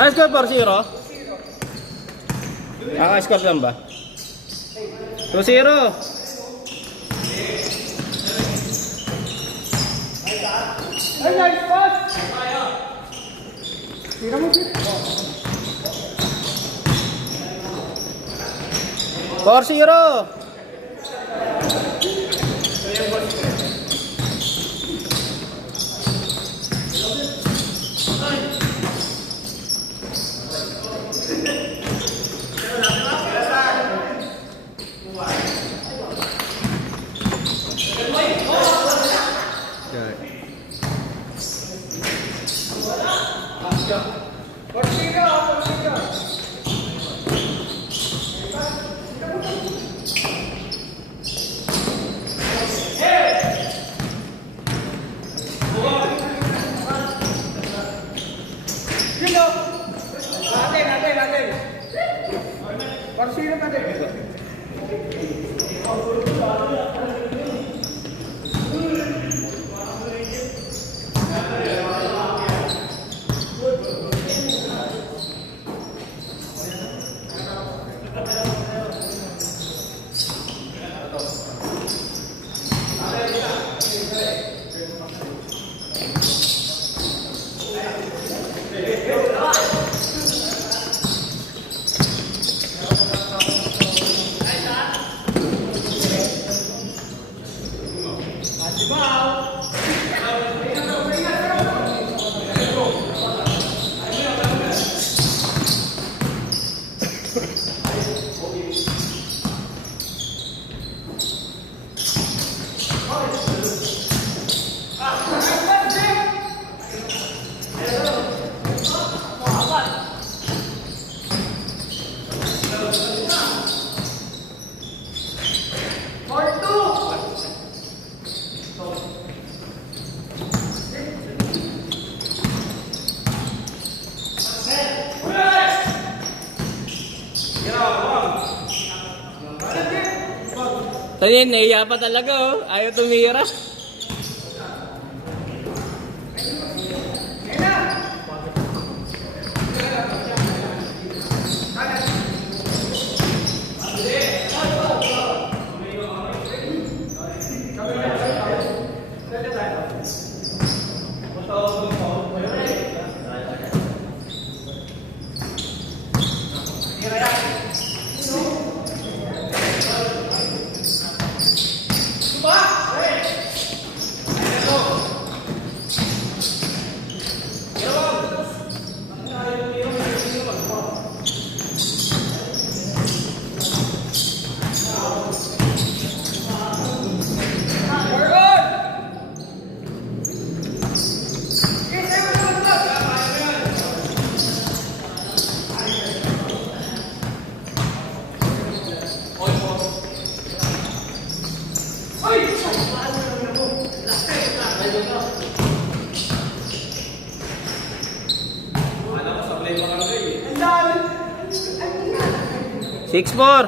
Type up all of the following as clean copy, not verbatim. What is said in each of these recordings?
Ano score 4-0? Score lang ba? 2-0. Ay, nice pass! Tira mo siya. 4-0. Parsira natin. Tanin, naiya pa talaga oh. Ayaw tumira. Six four.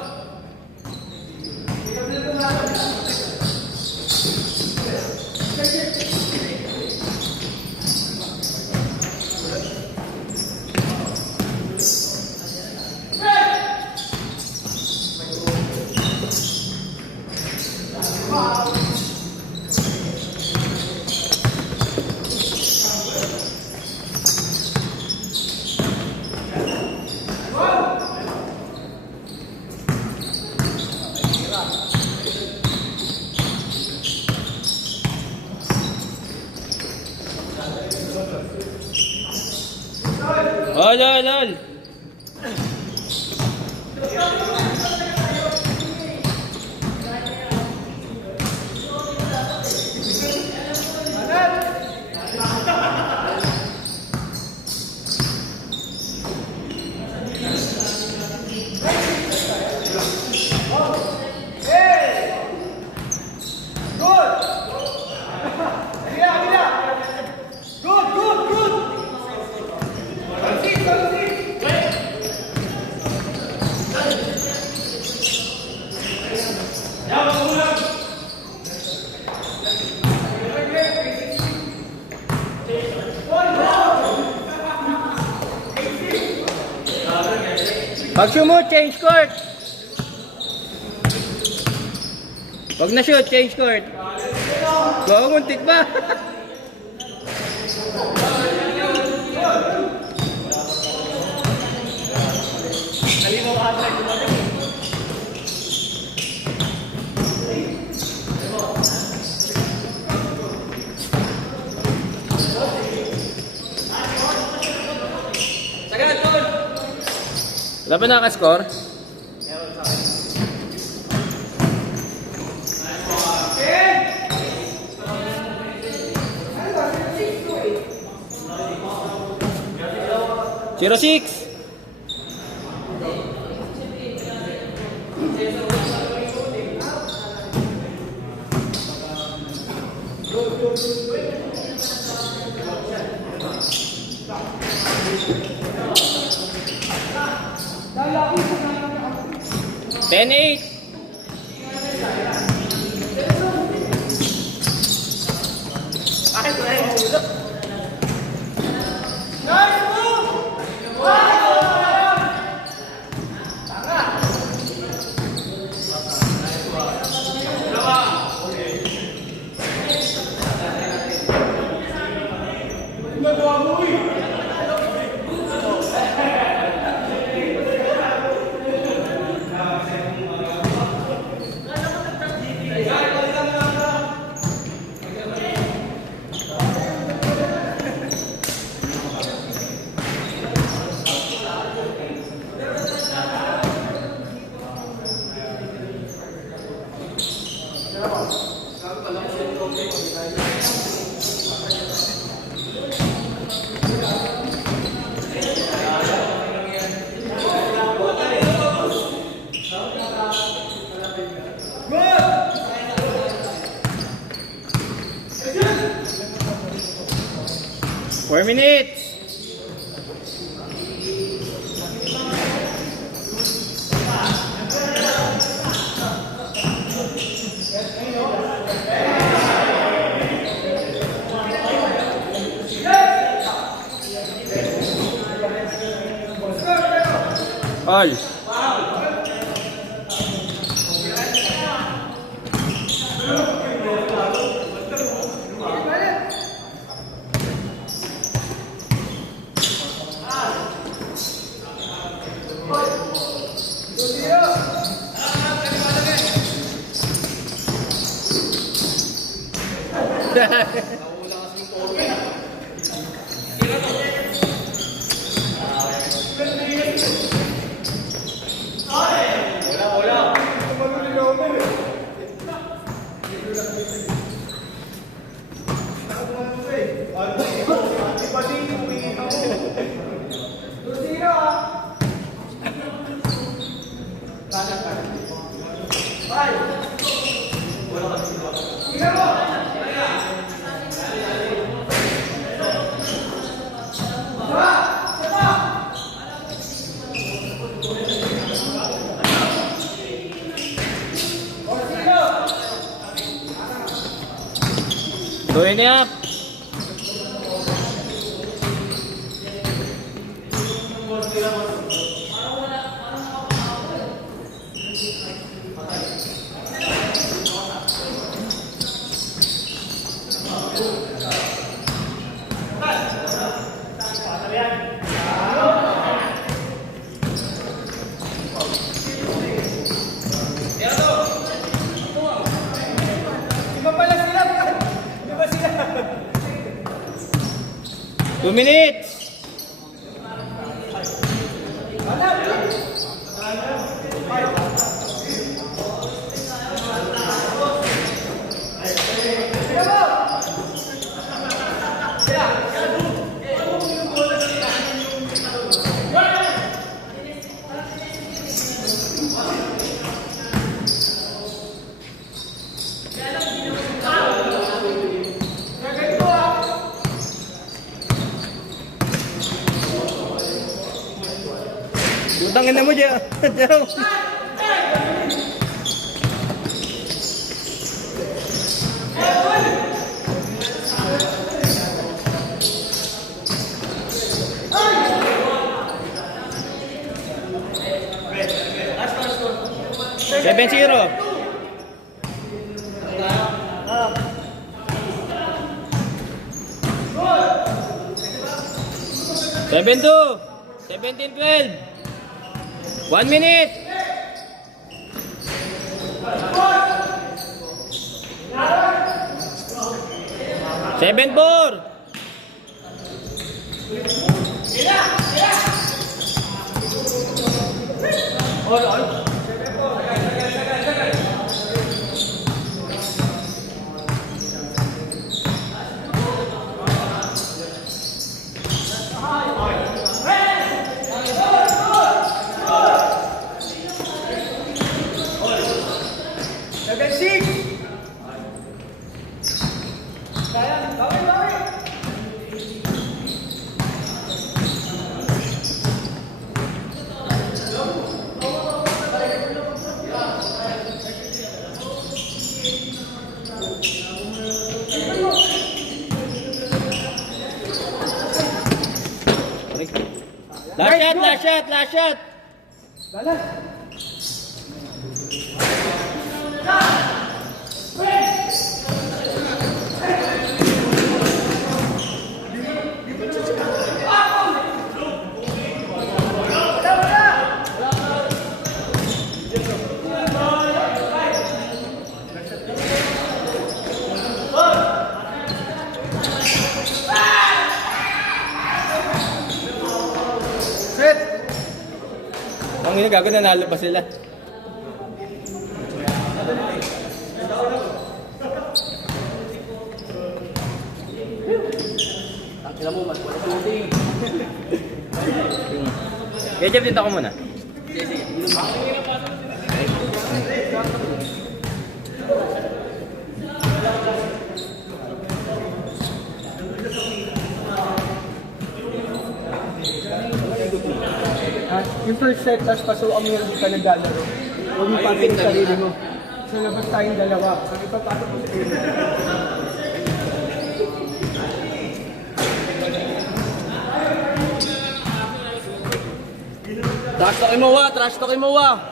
Lol. Pag shoot, change court. Pag na-shoot, change court. Bawa muntik ba? Wala ba nakaka-score? Zero six. Ten eight. Four minutes. All. Two and a half. Two minutes. Utangin na mo dyan. 7-0. 7-2. 17-12. 1 minute. 7-4. Last shot. Balas. Ang ina gago, nanalo pa sila. Tangina mo, mag-wala shooting. Kaya Jeff, dito ako muna. Sige. Yung first set, tapos pasukan mo yung hindi ka naglalaro. Huwag mo pati yung sarili mo. Sa labas tayong dalawa. Pag ipapasok mo sa area. Trash talkin mo wa.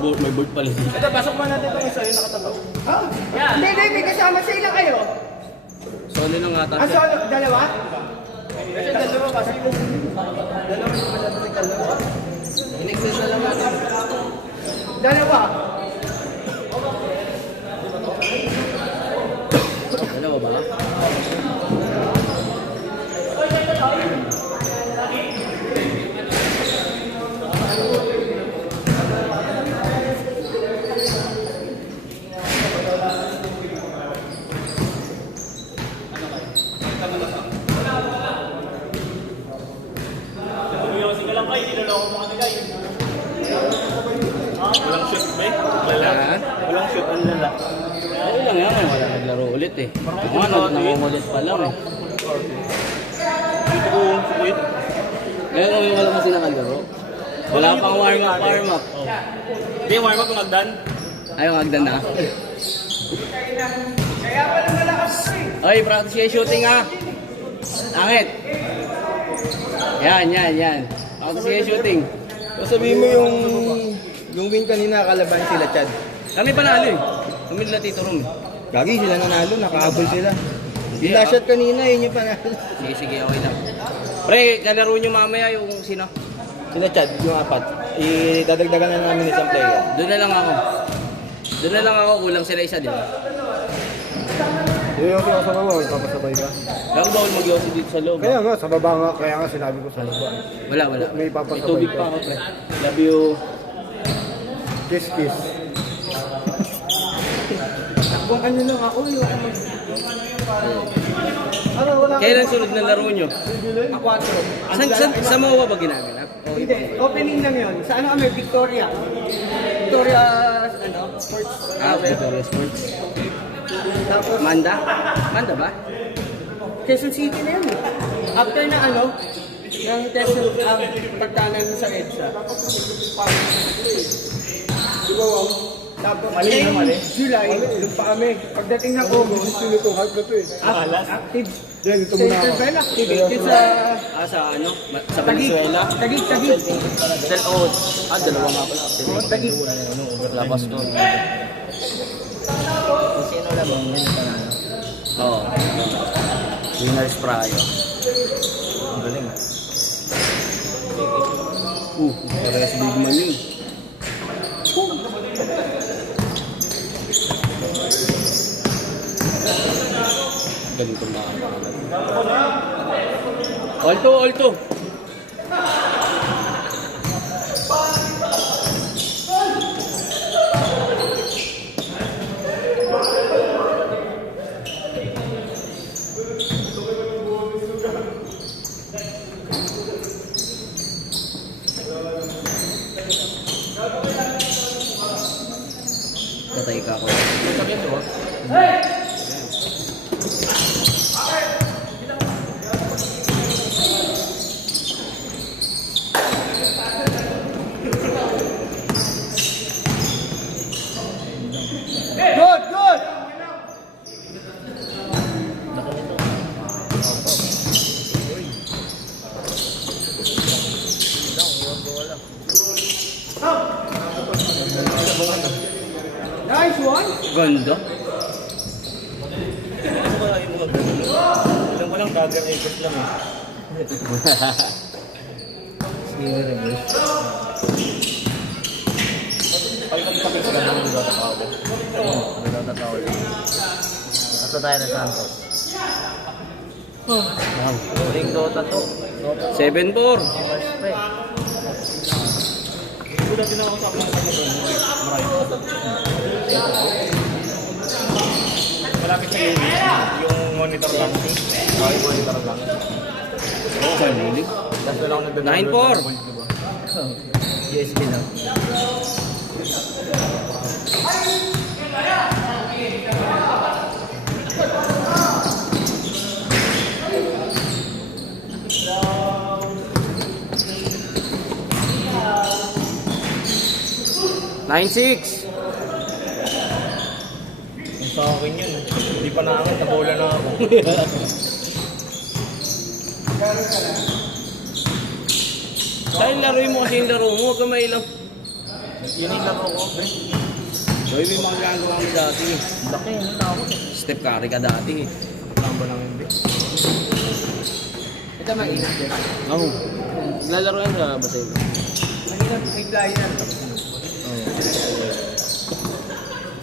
May board pala dito. Ito, pasok mo natin itong isa, yung nakatato. Ha? Yeah. Hindi, may kasama sa ilang kayo. Solo lang ata Ang siya. solo, dalawa? Kasi dalawa kasi dalawa. In-excess na lang natin. Dalawa. Dalawa ba? Walang shoot ba eh? Lala? Walang shoot ang lala. Oo lang yan. Wala naglaro ulit eh. Nakungulit pa lang eh. Dito ko, wait. Ngayon kami wala kasi nakalaro. Wala pang warm up. Hindi, warm up kung agdan. Ayaw agdan na. Kaya pala malakas ko eh. Oy, practice yung shooting ha. Angit. Yan. Practice yung shooting. Sabihin mo yung win kanina, kalaban sila, Chad. Kami panalo eh. Kami nila Tito Rom. Gagi, sila nanalo, nakahabol sila. Yung last shot kanina, yun yung panalo. Sige, okay lang. Pre, kalaro nyo mamaya yung sino? Sila, Chad, yung apat. Idadagdagan na namin isang player. Doon na lang ako. Kulang sila isa, di ba? Yung yung sinasama mo, papasabay ka. Kaya ko bawal mag-yosi dito sa loob. Kaya nga, sa baba nga, kaya nga sinabi ko sa baba. Wala, wala. May papasabay tubig ka. pa ako, pre. Love you. Kiss, kiss. Kung ano lang ako, yung ano, wala. Kailan sunod na laro nyo? Aquatro. Sa MOA ba ginaganap? Hindi, opening lang yun. Sa ano kami, Victoria. Victoria, ano, sports. Victoria Sports. Tapos, Manda? Manda ba? Quezon City na yun. After na ano, ng Quezon, pagtanan sa EDSA. Tapos, July, doon pa kami. Pagdating ng August, Ito, hype na to eh. active. Diyan, dito muna ako. Central activated sa Sa ano? Sa Taguig. Venezuela? Taguig. Dalawa nga pala. Taguig. Labas ko. Kung sino lang ang yun ito na ano. Oo. Winners Prayo. Ang galing. Parehas big man yun. Galing itong mga Alto, alto! Patay ka ako. Patay ka ako. Good! Nice one! Ganda. Alam ko lang, dagger ikot lang eh. Pag nagpapit ka lang, hindi daw tatawa ko. Hindi daw tatawa ko. Asa tayo na Santos. Huling Dota to. 7-4. Pre. Hindi ko dati nakakasama ng kanya doon. Malapit sa unit, yung monitor lang. Okay, monitor lang. Sarili. Tapos wala akong 9-4. USB lang. Nine six. Sa akin yun, hindi pa namin, nabola na ako. Dahil laruin mo kasi yung laro mo, huwag ka mailang. Yun yung laro ko, pre. Dahil may mga gagawa mo dati. Laki, ano na ako. Step carry ka dati. Lamba lang hindi. Ito mainit din. Oo. Lalaro yan sa batay. Mahirap may flyer.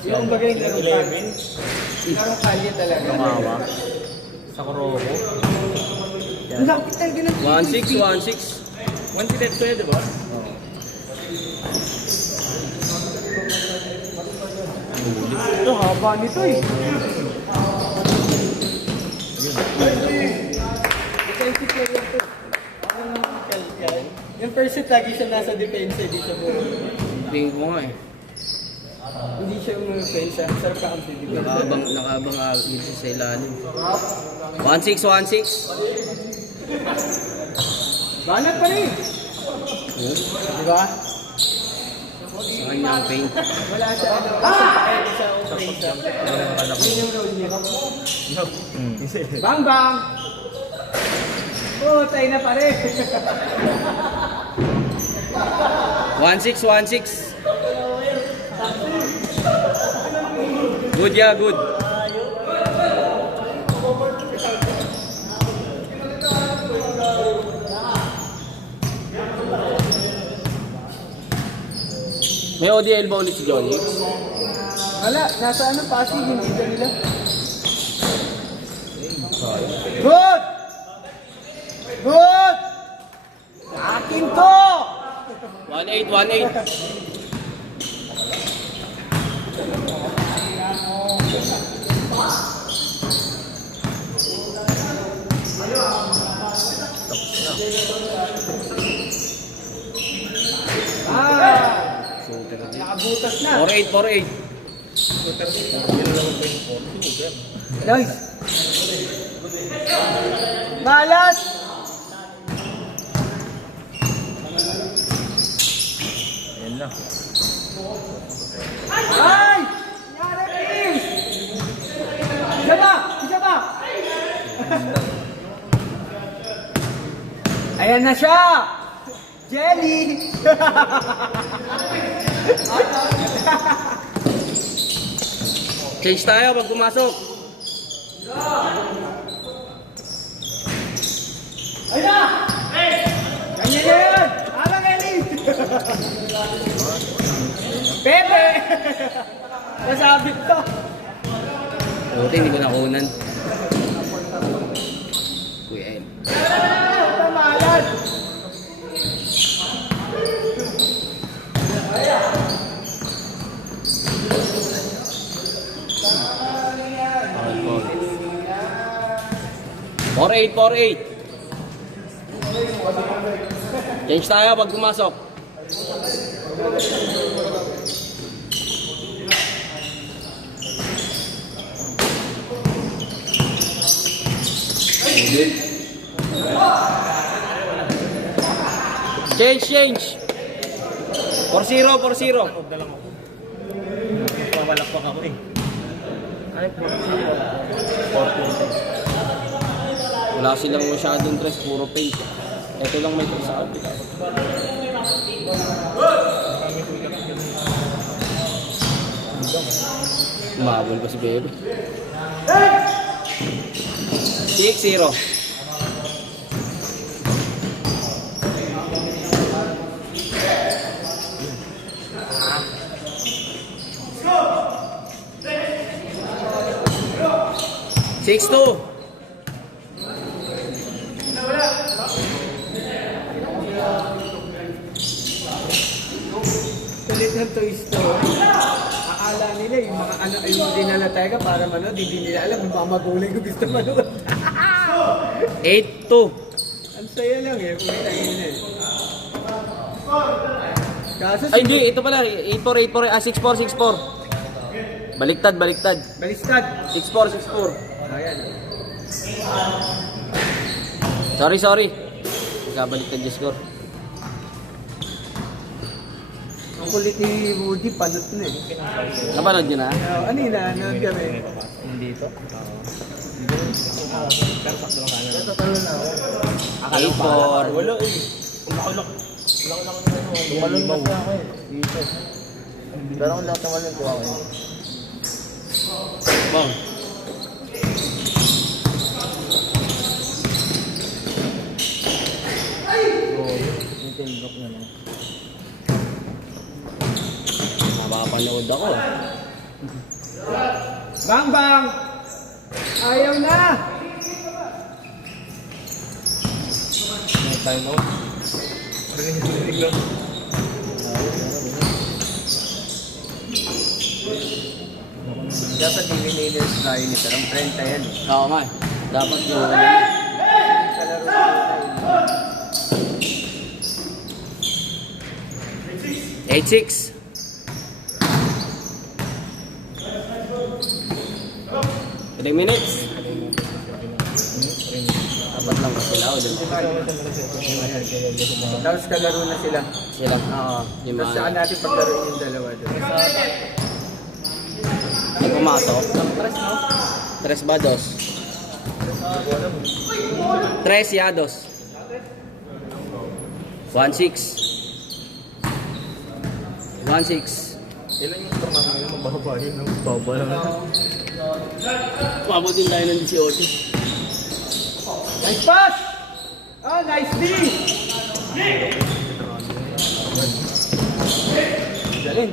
Yung bagay yung laro kalye. Laro kalye talaga. Tumawa. Sa Kuroko. Lapit talaga ng 1-6, 1-6. 1-6 pwede ba? Ito, haba nito eh. Defensive player to. Yung first set lagi siya nasa defense, di siya mo. Tingin ko nga eh. Hindi siya umufensa. Sarap ka kampi. Nakaabang dito sa ilalim. 1-6, 1-6. Banat pa rin. Di ba? Sa kanya ang paint. Wala siya ano. Pwede siya umufensa. Yun yung role niya. Bang bang! Oh, tayo na pa rin. 1-6, 1-6. Good, yeah, good. May ODL ba ulit si Johnny? Wala, nasa ano, Pasig, hindi ka nila. Good! Akin to! 1-8, 1-8. Nakabutas na. 4-8, 4-8. Nice. Malas! Ayan na. Ay! Nangyari, please! Isa ba? Isa ba? Ayan na siya! Jelly! Change tayo pag pumasok. Ayan na! Ganyan na yun! Alang Ellie! Pepe! Nasabit to! Buti hindi ko nakunan. Kuya El. Tamalan! Four eight, 4-8. Change tayo pag pumasok. Change. 4-0, 4-0. Huwag na lang ako. Pawalakpak ako eh. Ay, po. Wala silang masyadong dress, puro paint. Ito lang may sa outfit. Umabol pa si Bebe. 6-0. Six two. Sulit ng Toy Story. Akala nila yung mga ano yung dinala tayo para manood, hindi nila alam yung mga magulang ko gusto manood. 8-2. Ang saya lang eh, kung ito yun eh. Kaso Ay, hindi. Ito pala. 8-4, 8-4. 6-4. Baliktad. Balistad. 6-4. Ayan. Sorry. Magkabaliktad yung score. Ang kulit ni Woody, palot na eh. Napanood nyo na? Ano yun, nanood kami. Hindi to. Pero sakto lang sana. Tatalo na ako. 8-4. Wala eh. Umakulak. Tumalon kasi ako eh. Dito. Pero kung lang tumalon ko ako eh. Bang. So, yung tindok na lang. Mapapanood ako. Bang! Ayaw na! May time out. Rinig lang. Dapat i-winners tayo nito. Ang 30 yan. Oo nga. Dapat yung... Kalaro 8-6. Ilang minutes? Apat lang sila o dun. Tapos kalaro na sila. Sila. Oo. Yung Tapos saan mga... natin paglaruin yung dalawa doon. Ay pumasok. Tres ba? Dos? Tres ya, dos. 1-6. 1-6. Ilan yung score namin yun? Mababa yun. No? Bobo lang. Pabot din tayo ng 18. Nice pass! Oh, nice D! Galing.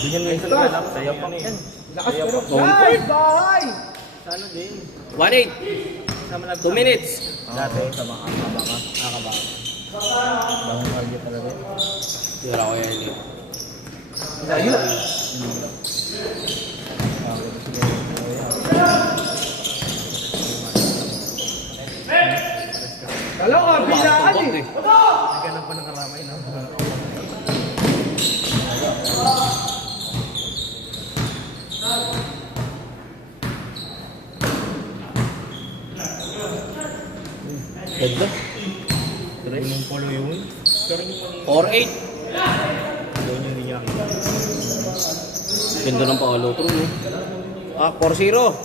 Bigyan mo yung sa lang. Sayo pa yan. Lakas pero. Nice! Bahay! Sa ano din? 1-8. Sa malapit. 2 minutes. Dati, sa mga akaba ka. Akaba. Bangang cardio talaga. Wala ko yan eh. Layo. Kala ko, bilaan eh. Naghanap pa ng karamay na. Head ba? Yung polo yun. 4-8. Doon yung niya. Ganda ng Paolo Pro, no? Ah, 4-0.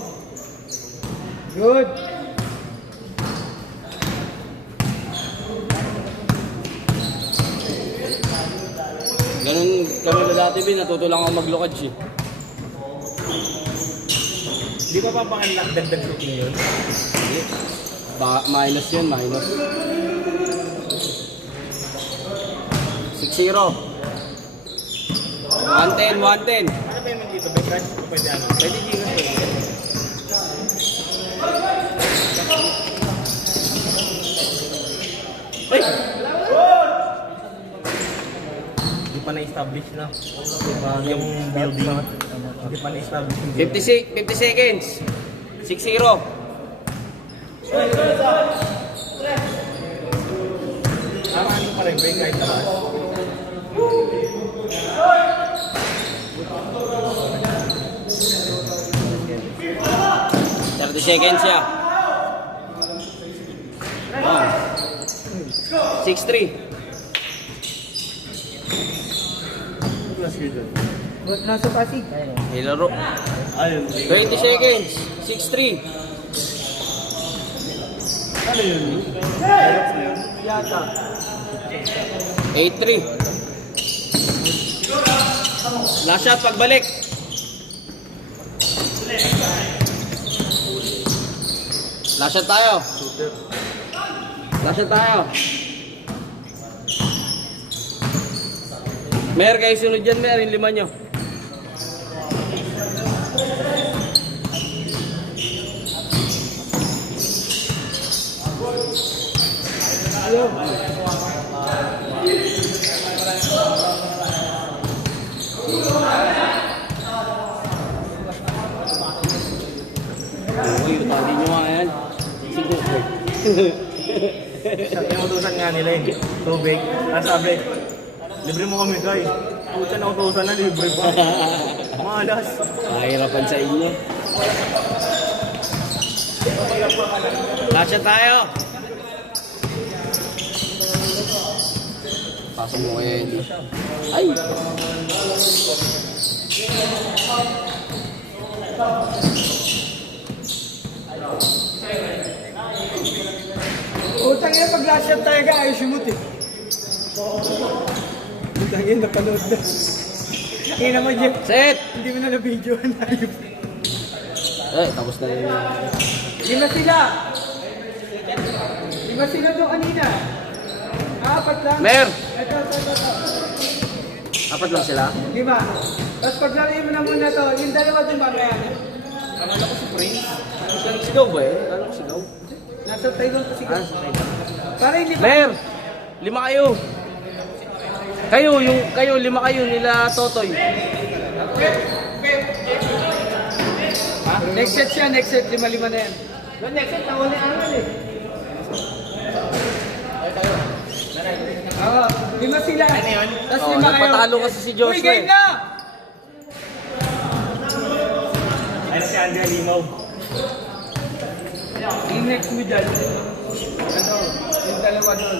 Good. Ganun kami ba dati, Bin? Natuto lang ako maglokadge eh. Di ba papangalan dagdag shooting yun? Hindi. Minus yun, minus. 6-0. 110, 110. Ano ba yun dito? By cash? Pwede ano? Pwede gigas pwede. Ay! Hindi pa na-establish na. Yung building. Hindi pa na-establish yung building. 50 seconds. 6-0. Ano pa rin ba yung kahit taas? 30 seconds siya. 6-3. Good, nasa Pasig. May laro. Ayun. 20 seconds. 6-3. Ano yun? Yata. 8-3. Last shot pagbalik. Last shot tayo. Last shot tayo. Mer, kayo sunod dyan, Mer. Yung 5 nyo. Uy, utali nyo nga yan. Sige. Yung utusan nga nila yun. Tubig. Tapos sabi, libre mo kami guys. Puta na utusan na, libre pa. Malas. Mahirapan sa inyo. Last shot tayo. Pasok mo kaya yun. Ay! Utang yan, pag last shot tayo ka, ayos yung muti. Utang yan, napanood na. Kaya naman, Jeff, Set! hindi mo na na-video na yun. Tapos na rin. 5 sila. 5 sila doon kanina. 4 lang. Mer! Ito. 4 lang sila. 5. Tapos paglariin mo na muna to, yung dalawa din mamaya. Sigaw ba eh? Ano sigaw? Nasa tayo kasi. Ah, sa tayo. Para hindi pa. Mer! 5 kayo. Kayo, 5 kayo nila Totoy. Next set siya, next set. 5 na yan. Next set, nauli angal eh. Oo, 5 sila. Tapos 5 kayo. Nagpatalo kasi si Joshua. Uy, game na! Ayun si Andrea Limaw. Yung next mo dyan, ano, yung dalawa doon.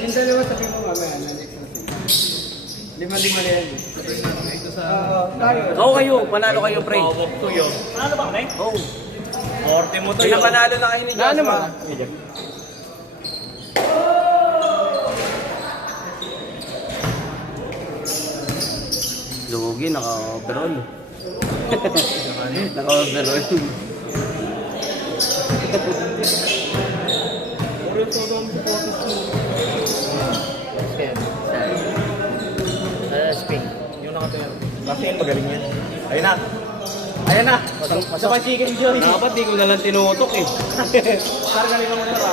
Yung dalawa sabi mo mamaya na next na sila. 5 na yan. Oo, tayo. Oo kayo, panalo kayo, pre. Pawok to yun. Ano ba kami? Oo. Forte mo to yun. Pinapanalo na kayo ni Joshua. Ano ba? Lugi, naka-overall. Naka-overall. Spain. Yung nakatayo. Bakit yung magaling yan? Ayun na. Ayan na. Sa pa chicken joy. Dapat di ko nalang tinutok eh. Parang ganito mo na pa.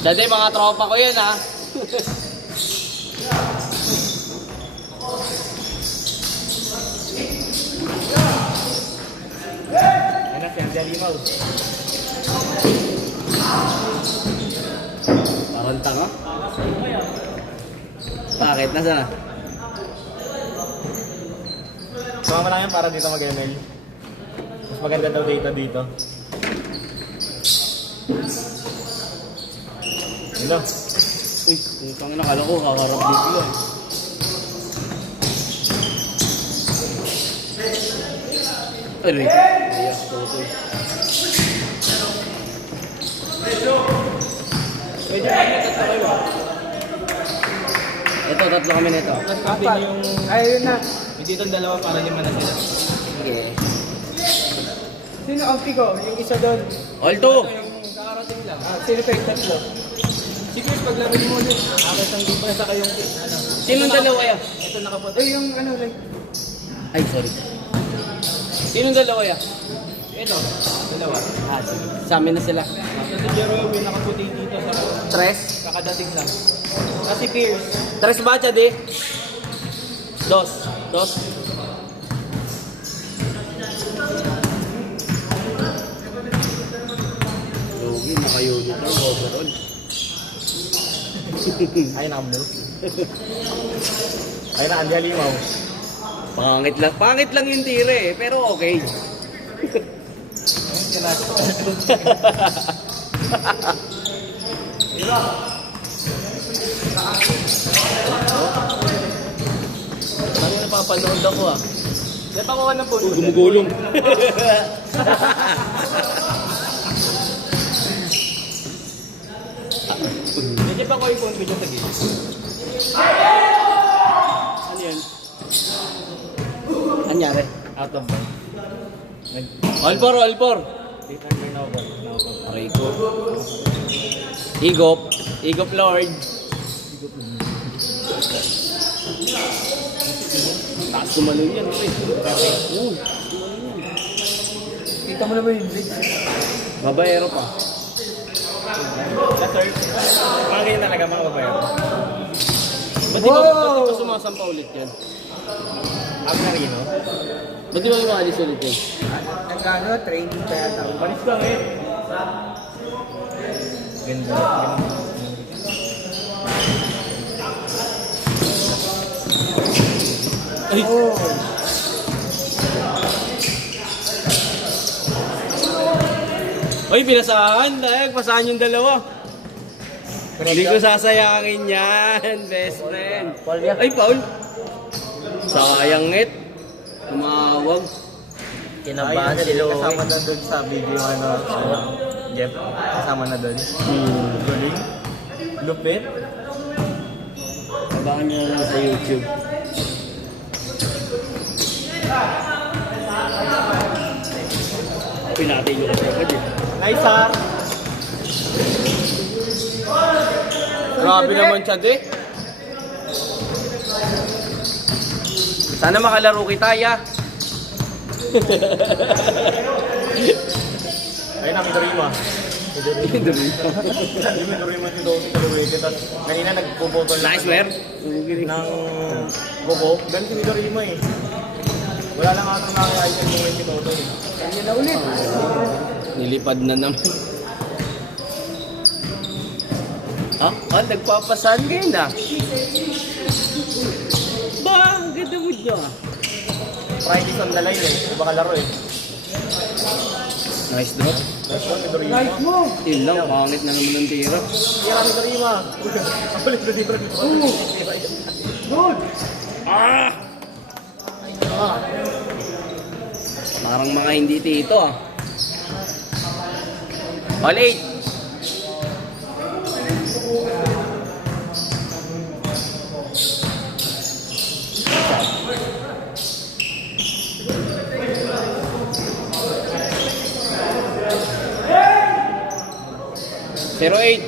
Dati mga tropa ko yan ha. Ayan na, si Andy Alimaw. Parang tanga. Bakit? Nasaan na? Sumama lang yan para dito mag-ML. Mas maganda daw data dito. Hello. Uy, putang ina, kala ko kakarap dito. Aray. Ayak, totoy. Ito, tatlo kami nito. Apat. Ay, yun na. Hindi itong dalawa para 5 na sila. Sige. Sino ang pico? Yung isa doon. All two! Yung kakarating lang. Sino pa yung tatlo? Si Chris, paglaro mo ulit. Ang grupo na sa kayong ano. Sinong dalawa yan? Ito nakapunta. Eh, yung ano, like, Ay, sorry. Sinong dalawa yan? Ito, dalawa. Sige. Sa amin na sila. Si Jerome yung nakaputi dito sa Tres? kakadating lang. Kasi Pierce. Tres ba, Chadi? Dos. Dos. Lugi, nakayunit na overall. Ayun ang blue. Ayun na, Andy Alimaw. Pangit lang yung tire eh, pero okay. Ano yung napapanood ako ah? Di pa kuha ng puno. Gumugulong. Hindi pa kuha yung phone video sa gilid. Ano yan? Anyari? Out of bounds. All four, all four. Dito ang may naubad. Aray ko. Higop. Higop Lord. Taas tumalon yan. kita mo naman yung blitz. Babaero pa. Sa third, mga ganyan talaga mga babaero. Ba't di ba sumasampa ulit yan? Abnarino. Ba't di ba maalis ulit yan? Nagkano, training pa yata. Panis lang eh. Ganda. Ay! Oh, Ay, pinasahan. Dahil, pasahan yung dalawa. Hindi ko sasayangin yan, best friend. Ay, Paul. Sayang it. Tumawag. Kinabahan si Louie. Kasama na doon sa video ano, Jeff. Kasama na doon. Galing. Lupit. Abangan nyo lang sa YouTube. Pinatay nyo kasi agad eh. Nice ha. Grabe naman siya, de. Sana makalaro kita, ya. Ayun na, Midorima. Yung Midorima si Dawson Kaluwege. Tapos kanina nagpuputol Nice, swear. ng buko. Ganun si Midorima eh. Wala lang atong nakaka-item mo yung Kitoto eh. kanya na ulit. Nilipad na naman. Nagpapasan kayo na. Ba, ang ganda mo dyan. Fridays on the line eh. Baka laro eh. Nice drop. Nice one, Midorima. Nice mo. Still lang, pangit na naman ng tira. Tira Midorima. Ulit na dito. Good. Parang mga hindi tito ah. All 8. Zero 8.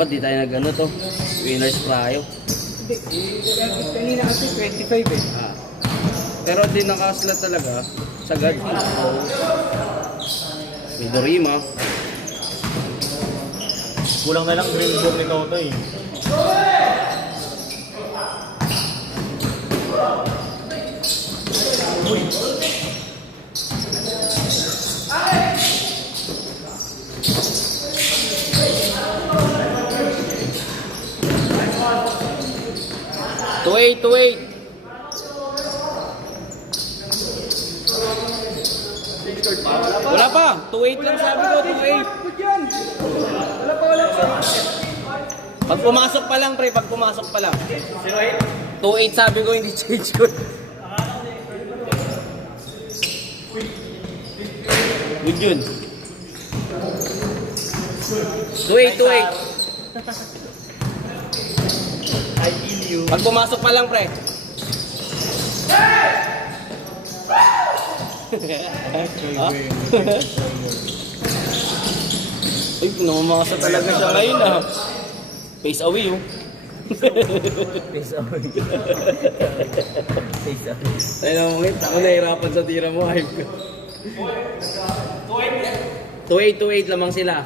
Dapat di tayo nag ano to. Winners pryo. Hindi, kanina kasi 25 eh. Ah. Pero di nakaslat talaga. Sagad. Midorima. Kulang na lang green book ni Toto eh. To wait. Wala pa. 2-8 lang sabi ko. 2-8. Pag pumasok pa lang, pre. Pag pumasok pa lang. 2-8 sabi ko, hindi change ko. Good yun. 2-8. I feel you. Pag pumasok pa lang, pre. Ha? Ay, pinamamasa talaga siya ngayon ah. Face away oh. Face away. Face away. Ay namangit, ako nahirapan sa tira mo, hype ko. 2-8 lamang sila.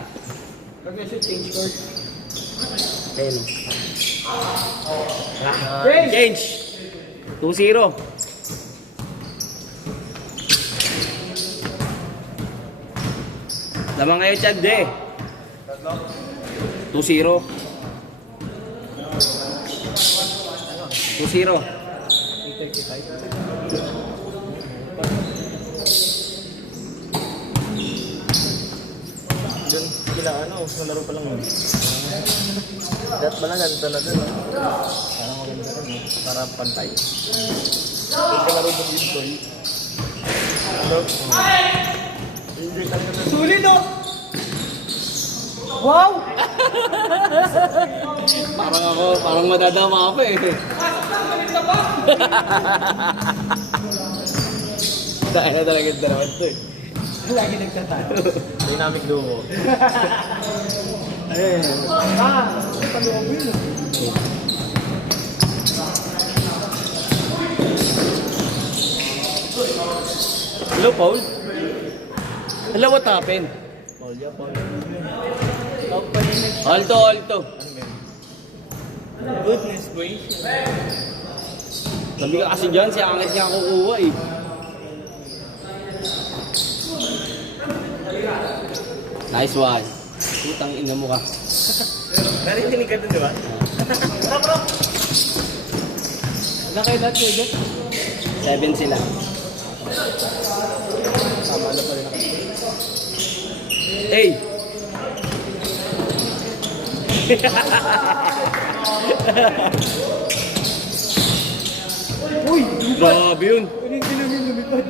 Pag na-shoot, change court. Ayun. Change! Change. 2-0. Lamang kayo, Chad, eh. 2-0. 2-0. Doon, sila ano, nalaro pa lang yun. Dat pala ganito na dun. Parang maganda rin eh. Para pantay. Doon ka laro doon dito eh. Ano? Enjoy talaga na. Sulit oh! Wow! Parang madadama ako eh. Dahil na talaga yung dalawa ito eh. Lagi nagtatalo. Dynamic duo. Paloob yun. Hello, Paul? Hello, what happened? Paul, yeah, Paul. Alto. Goodness gracious. Sabi ka kasi dyan, siya angit niya kukuha eh. Nice one. Putang ina mo ka. Narinig ka doon, di ba? Wala kayo lahat kayo dyan? 7 sila. Tama na pa rin ako. Hey! Uy! Grabe yun. Ganun din lumipad.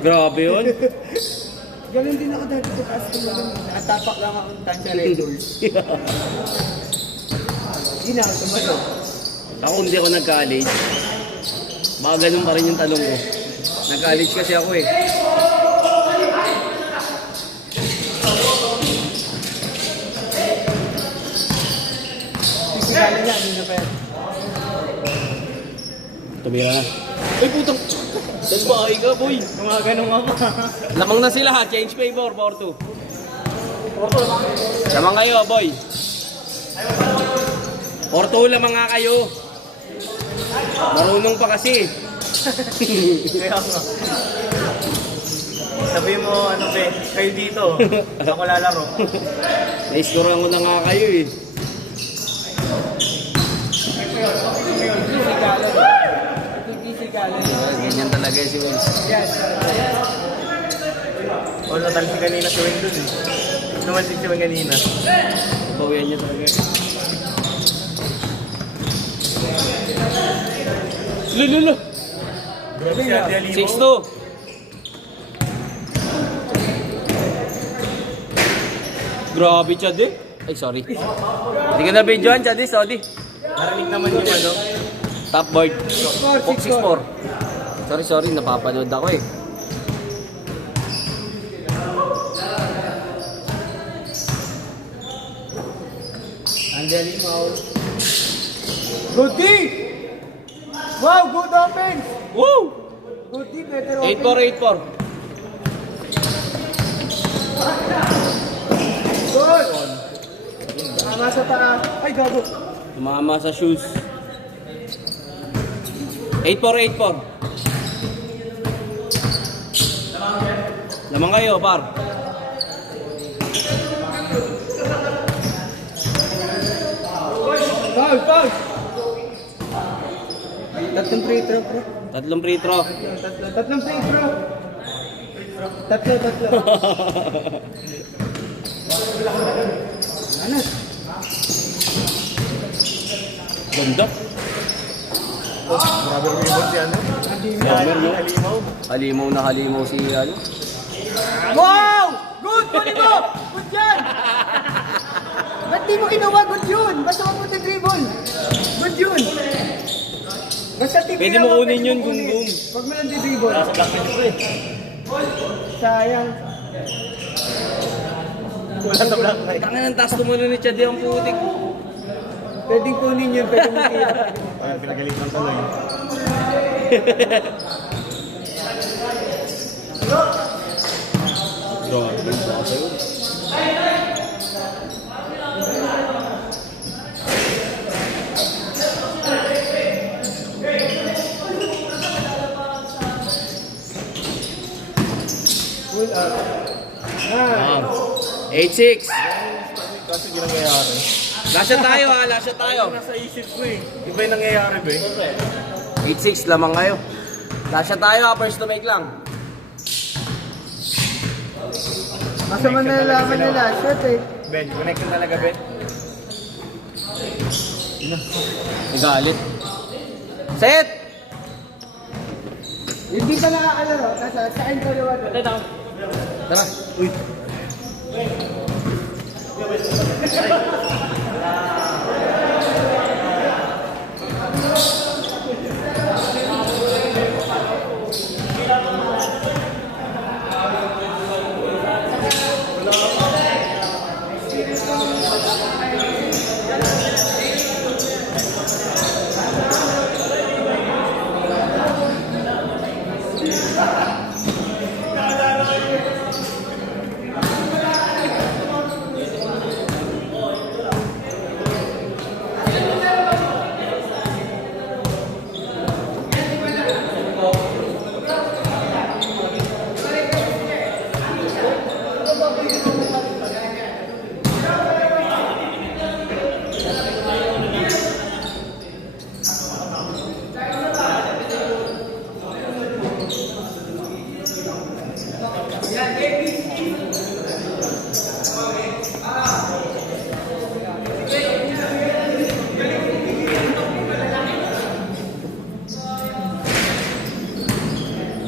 Grabe yun. Ganun din ako dati sa custom lang. Natapak lang ako ng tansya records. Hindi na ako tumalo. Ako hindi ako nag-college. Baka ganun pa rin yung tanong ko. Nag-college kasi ako eh. Pisigala niya, hindi na pa yan. Tumira na. Ay putang! Dalbahay ka boy! Mga ganun nga pa. Lamang na sila ha. Change favor, 4-2. Lamang kayo boy. 4-2 lamang nga kayo. Marunong pa kasi. Kaya nga. Sabi mo, ano be, kayo dito. Ako lalaro. Naiskuran ko na nga kayo eh. Pisigala. Pisigala. Ganyan talaga si Will. Yan. O, natalsi kanina si Wayne dun eh. Numalsik si Wayne kanina. Bawian niya talaga. Lululu! Grabe si Ate Alibo. 6-2. Grabe, Chad eh. Ay, sorry. Hindi ka na videoan, Chad eh. Sorry. Narinig naman yung ano. Top board. 6-4. 6-4. Sorry. Napapanood ako eh. Angeli Mau. Good D! Wow, good offense! Woo! Good D, better offense. 8-4, 8-4. Good! Tama sa paa. Ay, gago. Tumama sa shoes. 8-4, 8-4. Lamang kayo, par. Foul, foul! Tatlong free throw, bro. Tatlong free throw. Tatlong free throw. Tatlo. Ano? Ganda. Grabe yung ibon si ano. Homer, no? Halimaw. Halimaw na halimaw si ano. Wow! Good! Good mo! Good yan! Ba't di mo kinuha? Good yun! Basta wag mo dribble. Good yun! Basta tip Pwede mo kunin yun, Gung Gung. Wag mo lang dribble. Nasa black pin ko eh. Sayang. Wala sa black na eh. Tanga ng taas tumulo ni Chad yung putik. Pwedeng kunin yun, pwede mo tira. Ay, pinagalitan ko lang. Grabe, baka sa'yo. Full out. Ah, 8-6. Kasi hindi nangyayari. Lasya tayo ha, lasya tayo. Nasa isip ko eh. Iba yung nangyayari ba eh. 8-6, lamang kayo. Lasya tayo ha, first to make lang. masama na nalaman nila. Shot eh. Ben, connection talaga Ben. Nagalit. Set! Hindi pa nakakalaro. Nasa saan ko liwa doon? Tara. Uy.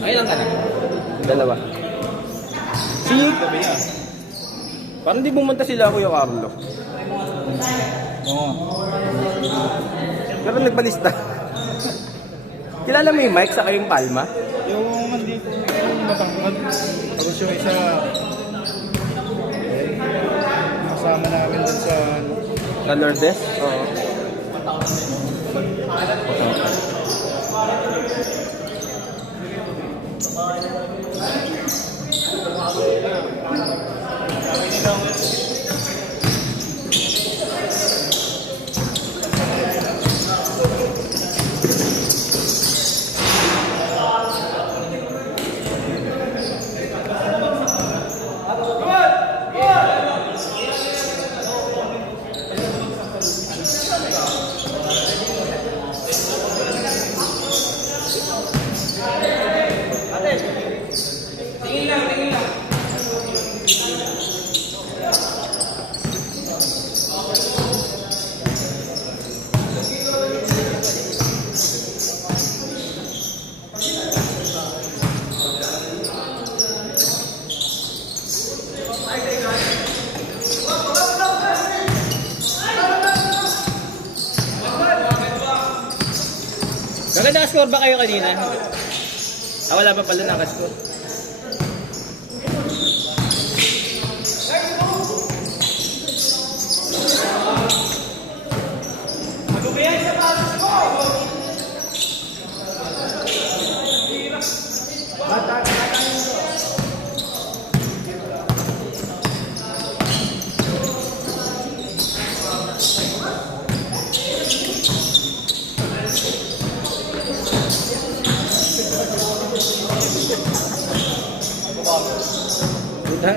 Ay lang ka na. Dalawa. Si... Parang di bumunta sila, Kuya Carlo. Oo. Pero nagbalista. Kilala mo yung Mike sa kayong Palma? Yung nandito, yung matangkad. Tapos yung isa, kasama namin dun sa Sa Lourdes? Oo. Naka-score ba kayo kanina? Wala pa pala naka-score.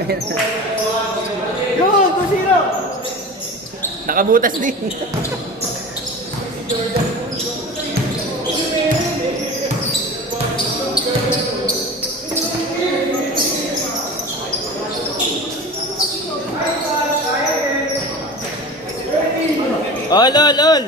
Go! 2-0! Nakabutas din. Ol, ol, ol.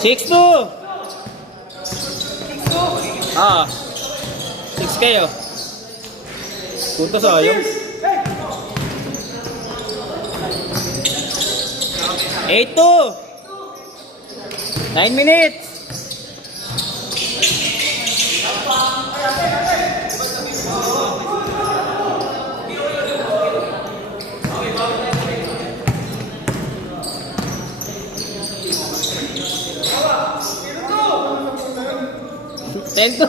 Six two. Ah. 6 kayo. Puntos ayaw. 8-2. 9 minutes. Tento.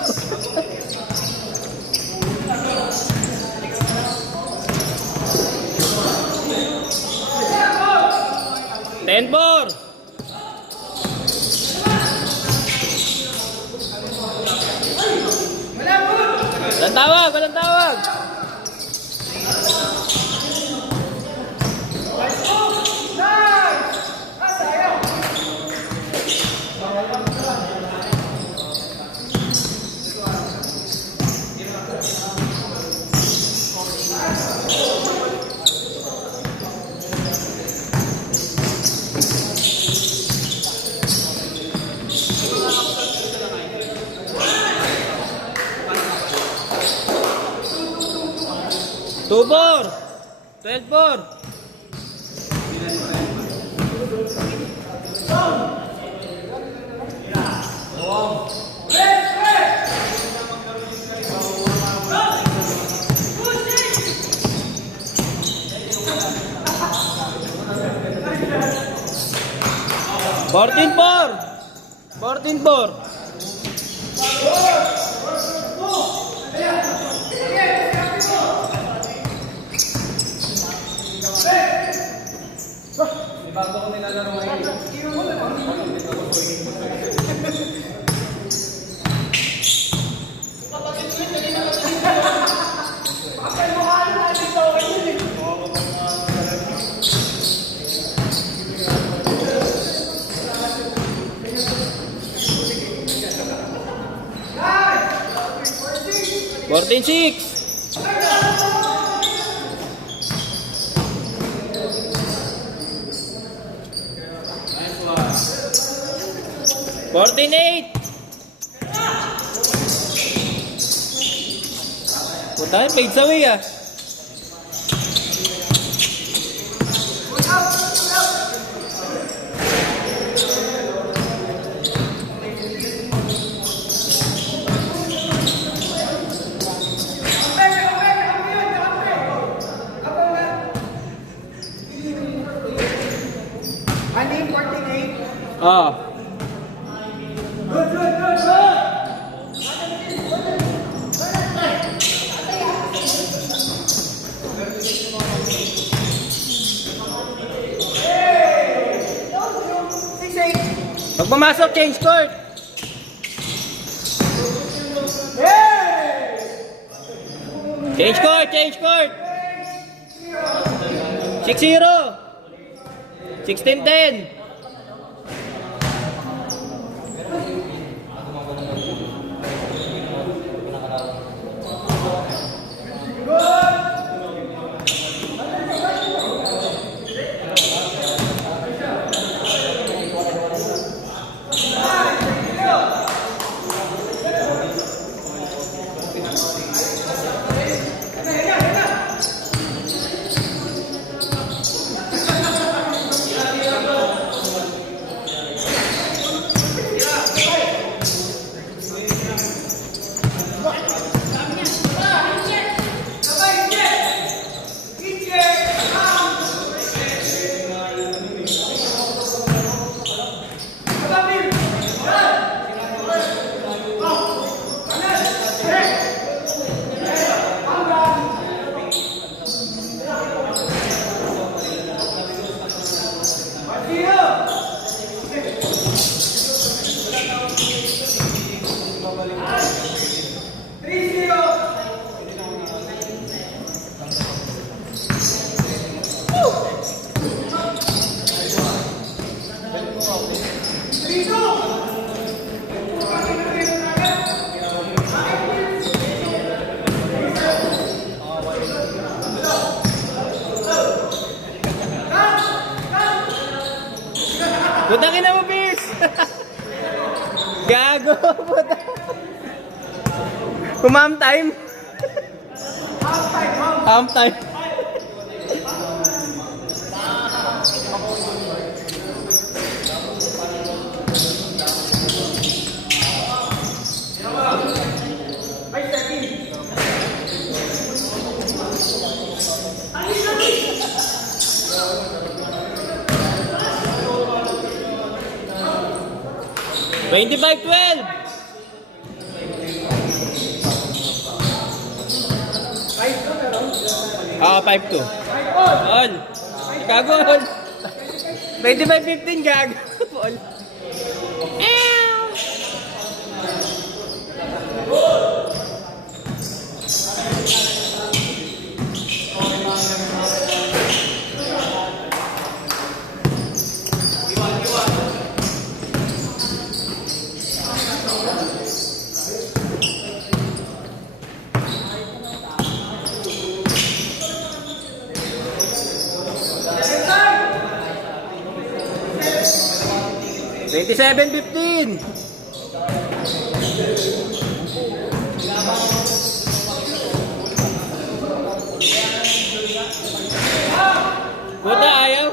10-4. Walang tawag, walang tawag. Two four. 12-4. Fourteen four. 14-4. Fourteen six. Fourteen eight. Puta, fades away ah. Anim, 48. Ah. Pag pumasok, change court. Change court, change court. 6-0. 16-10. Putangin na mo, bis! Gago, puta. Kumam time. Half time. Twenty-five, 12. Ah, 5-2. All. Gago, all. 25-15, gago. All. Twenty-seven, 15. Puta, ayaw.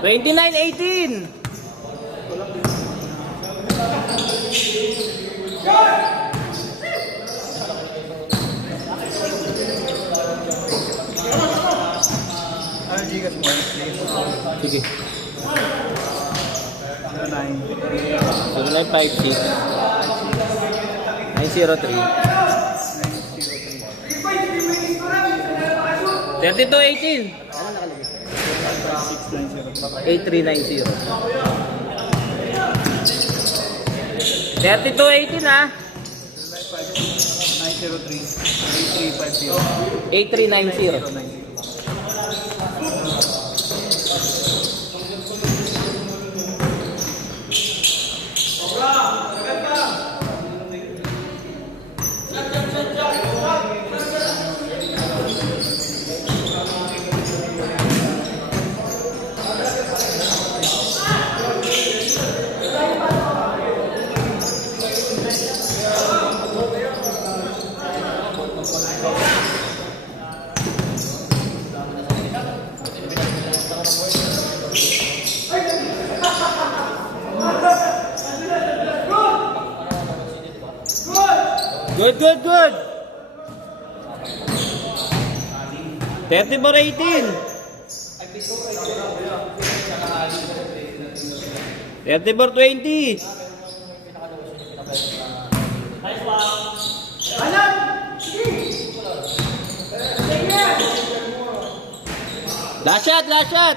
Twenty-nine, 18. Sige. 0956 903 3218 8390 3218 ha 8390 Good, good, good. 34-18. 34-20. Last shot, last shot.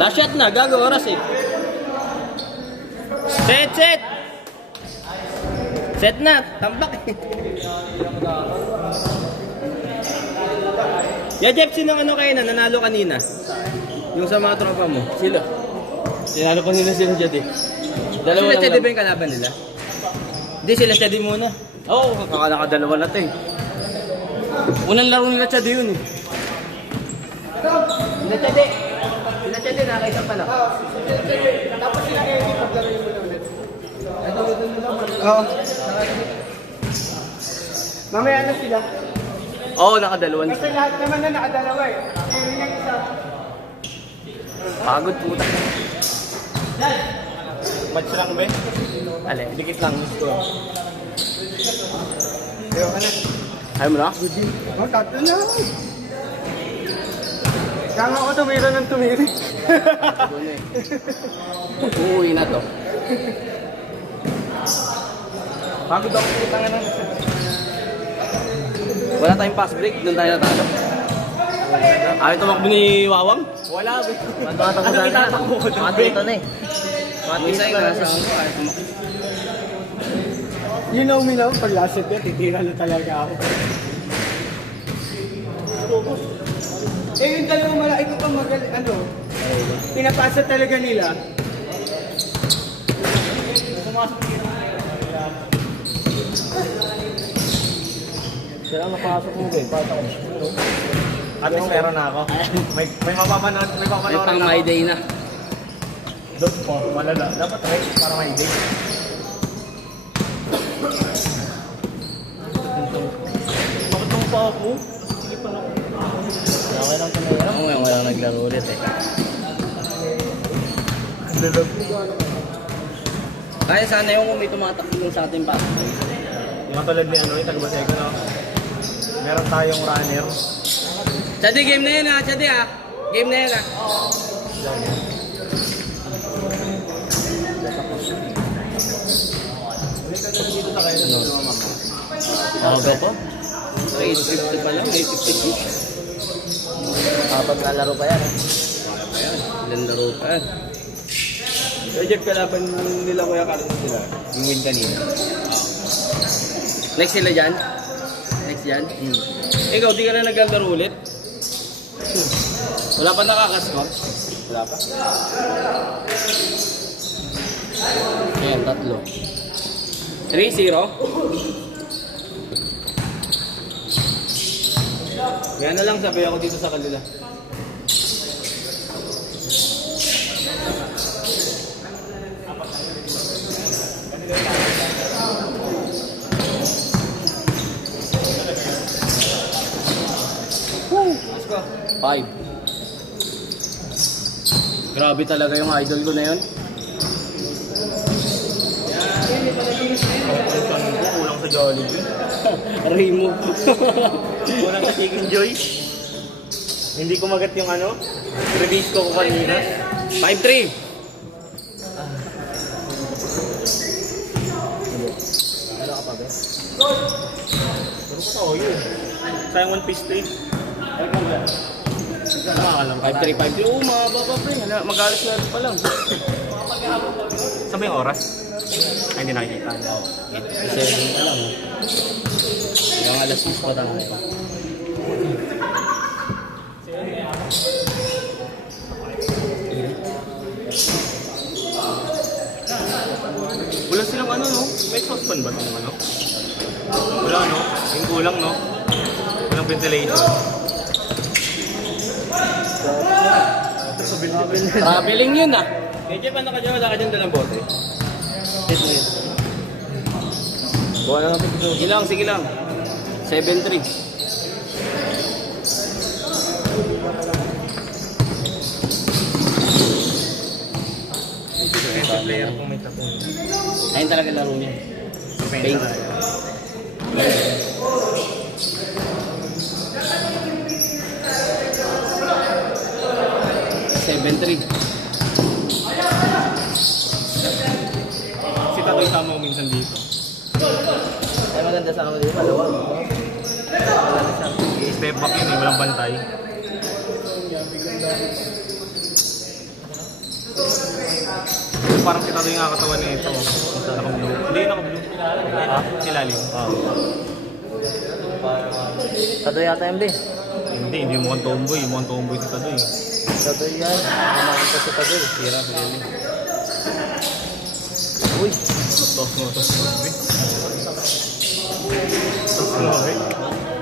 Last shot na, gago oras eh. Set, set. Set na, tambak eh. Yeah, Jeff, sino ano kayo na nanalo kanina? Yung sa mga tropa mo. Sila. Sinalo kanina sila dyan eh. Dalawa sila steady ba yung kalaban nila? Hindi, sila steady muna. Oo, nakadalawa na to eh. Unang laro nila steady yun eh. Sila Chede, nakakaisa pala. Tapos sila Eddie, paglaruin mo na ulit. Ito na lang. Oo. Mamaya na sila. Oo, nakadalawan. Kasi lahat naman na nakadalawa eh. Pero yung isa. Pagod puta. Match lang ba? Ale. Dikit lang. Ayaw ka na. Ayaw mo na? Oh, tatlo na. Kaya ako tumira ng tumiri. Uuwi na to. Pagod ako kita nga lang. Wala tayong pass break, doon tayo natalo. Ayaw tumakbo ni Wawang? Wala ba? Matumatang ko sana. Matuto na eh. Isa yung nasa ako, ayaw tumakbo. You know me now, pag last set yan, titira na talaga ako. Eh, yung dalawang malaki ko pang pinapasa talaga nila. Sila ang napasok mo eh. Pasok ko. At least meron na ako. May mapapanood, may May mapapanood pang na my ako. day na. Doon po, malala. Dapat rin, para may day. Makatong pa ako. Sige pa na. Okay lang ito na yun. Ako ngayon, walang naglaro ulit eh. Kaya sana yung kung may tumatakbo sa ating pass break. Yung katulad ni ano, yung tagbaseko na. Meron tayong runner. Chadi, game na yan ha, Chadi ha. Game na yan ha. Ano ba to? 850 pa lang, 850. Kapag nalaro pa yan. Ilan laro pa yan. Jeff, kalaban nila Kuya Carlos sila. Yung win kanina. Next sila dyan? Next dyan? Ikaw, di ka na naglaro ulit? Wala pa nakakascore? Wala pa? Ayan, tatlo. 3-0. Kaya na lang sabi ako dito sa kanila. Five. Grabe talaga yung idol ko na yun. Kulang sa Jollibee. Remove. Kulang sa Chicken Joy. Hindi ko magat yung ano, release ko kanina. 5-3. Ano ka pa ba? Pero ko tao yun. Sayang one piece trade. Nakakalam ka. 5-3, 5-3. Oo, mababa pa yun. Mag-alas na pa lang. Saan ba yung oras? Ay, hindi nakikita. 8-7 pa lang. Hanggang alas 6 pa tayo. Wala silang ano, no? May saucepan ba itong ano? Wala, no? Yung kulang, no? Walang ventilation. Traveling yun ah. Medyo paano ka dyan? Wala ka dyan dalang bote? Buwan na natin. Sige lang, sige lang. 7-3. Ito player kung may tapong. Ayun talaga laro niya. Paint. Si Tatoy sama ko minsan dito. Ay maganda sa kanila. Maluwag. Maganda siya. I-step back yun eh, walang bantay. Parang si Tatoy nga katawan niya ito. Naka-blue. Hindi, naka-blue. Silalim. Tado yata yung din. Hindi mukhang tomboy. Mukhang tomboy si Tatoy. Tado yan. Kumain pa si Tado. Tira si Lili. Uy. Tos mo, tos mo. Tos mo, eh.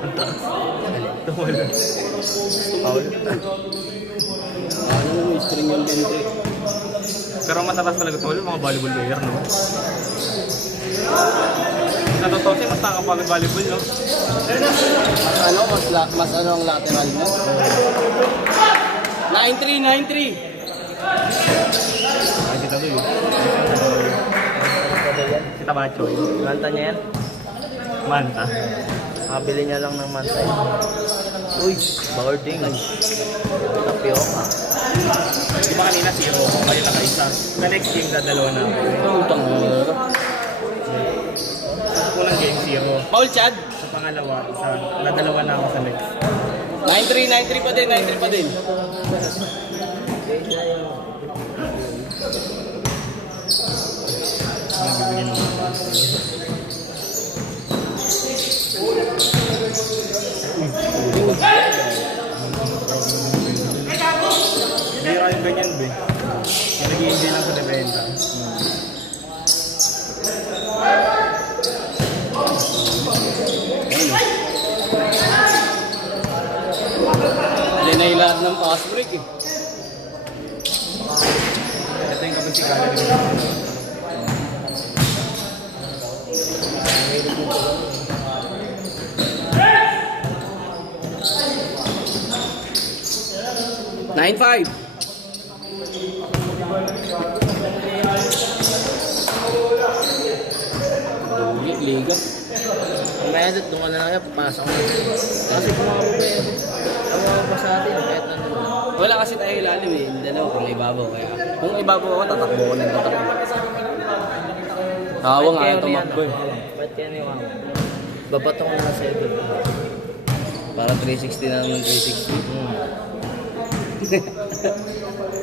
Ang Tumalon. Foul. Ano yung string yung 20? Pero matatas talaga tumalon, mga volleyball player, no? Sa totoo siya, mas nakakapag-volleyball, no? Mas ano ang lateral mo? 9-3. Ay, kita doon. Kita Bachoy. Manta niya yan. Manta. Makabili niya lang ng manta yun. Uy, boarding. Tapioca. Di ba kanina 0 ako, kayo naka-isa. Sa next game, dadalawa na ako. Utang mo. Sa unang game, 0. Paul Chad. Sa pangalawa, isa. Dadalawa na ako sa next. 9-3 pa din. Nagbibigyan mo. Hindi kayo ganyan, be. Yung nag-i-enjoy lang sa debenta. Hindi na yung lahat ng fast break eh. Ito yung kapag si Gala. Nine five. Liga. Mamaya doon ka na lang yan, papasok mo. Kasi kumaro ba yan? Tawa pa sa atin, kahit ano. Wala kasi tayo ilalim eh. Hindi dalawa kung ibabaw kaya. Kung ibabaw ako, tatakbo ko ng tatakbo. Tawang Ba't ayaw kaya tumakbo eh. Ba't kaya ni Wang? Babato ko na sa idol. Para 360 na naman 360.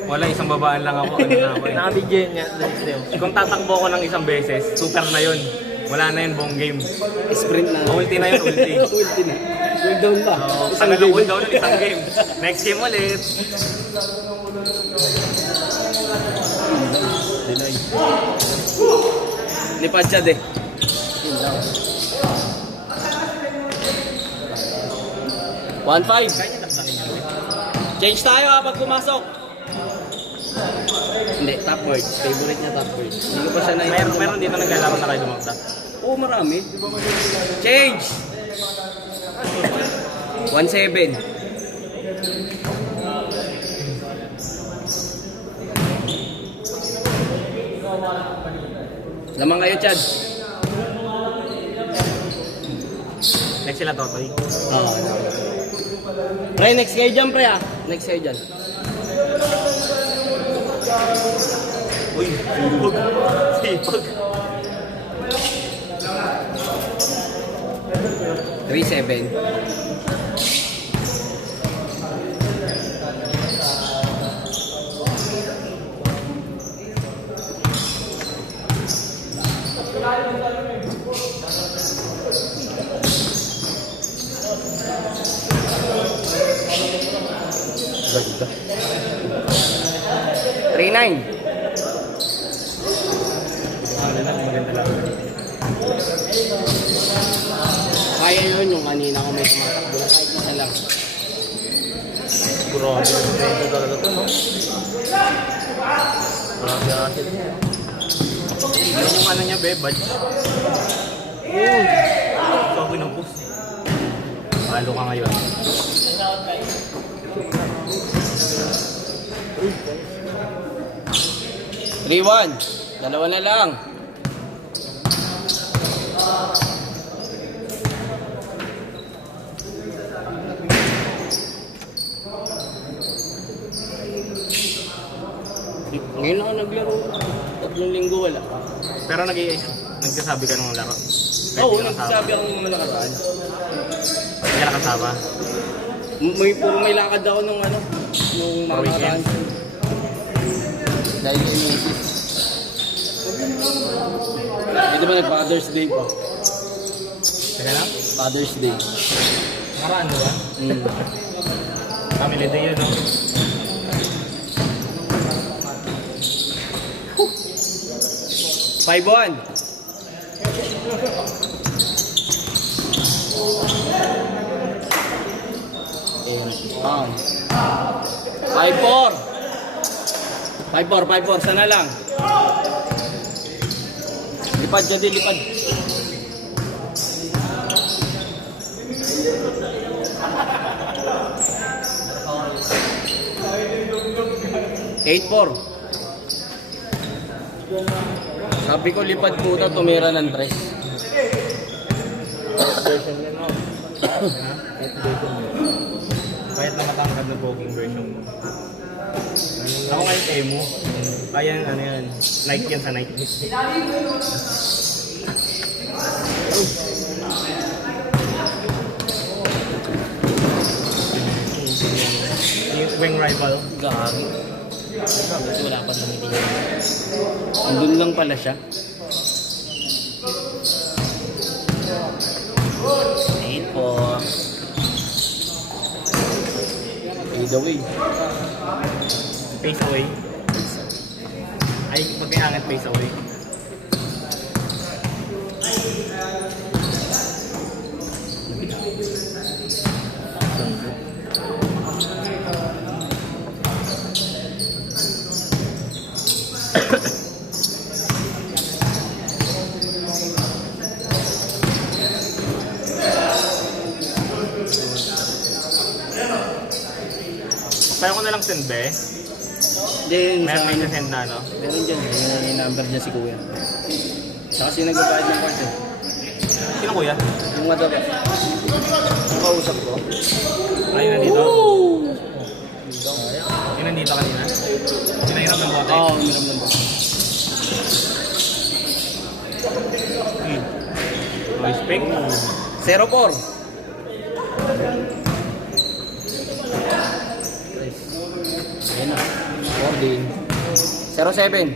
Wala, isang babaan lang ako. Ano na ako eh. Nakabidyo yun nga, dahil sa'yo. Kung tatakbo ko ng isang beses, super na yun. Wala na yun buong game. Sprint na. Ulti na yun, ulti. Ulti na. Cool down pa. So, Isang tagal ng game. cooldown ng isang game. Next game ulit. Dinoy. Lipad siya de. One five. Change tayo kapag pumasok. Hindi, top word. Favorite niya top word. Hindi ko pa siya na Meron dito naglalaro na kayo dumagda. Oo, marami. Change! 1-7. Lamang kayo, Chad. Next sila Totoy. Oo. Pre, next kayo dyan, pre ah. Next kayo dyan. Uy, sipag. Sipag. 3-7. Ganda. 3-9. Maganda lang. Kaya yun yung kanina ko may tumatakbo lang kahit isa lang. Grabe. Ito talaga to, no? Grabe asin. Yan yung ano niya, be, badge. So, pinupus. Palo ka ngayon. Three-one. Dalawa na lang. Ngayon lang ako naglaro. 3 linggo wala. Pero nagsasabi ka nung laro. Oo, nagsasabi ako nung nakaraan. Hindi ka nakasama. May lakad ako nung ano, nung For nakaraan. weekend. Dahil yung misis. Eh, di ba nag-Father's Day pa? Teka lang. Father's Day. Nakaraan ba? Mm. Family day yun, no? Five one. Bang. 5-4. 5-4, 5-4. Sana lang. Lipad, jadi lipad. Eight four. Sabi ko lipad puta, tumira ng tres. Version yan mo. Kahit na matangkad na boging version mo. Ako ngayon Temu. Ayan, ano yan. Nike yan sa Nike. Yung wing rival. Gagi. Kasi wala pa sa meeting. Andun lang pala siya. 8-4. Fade away. Face away. Ay, magkailangan face away. Kaya ko na lang send be. Then, Meron sa may send na ano. meron dyan. Yung number dyan si Kuya. Siya kasi nagbabayad ng card eh. Sino kuya? Yung nga daw. Yung kausap ko. Ay, nandito. Yung nandito kanina. Pinahiram ng bote. Oo, umiram ng ba. Respect. 0-4. Ayun na. 4 din. 0-7.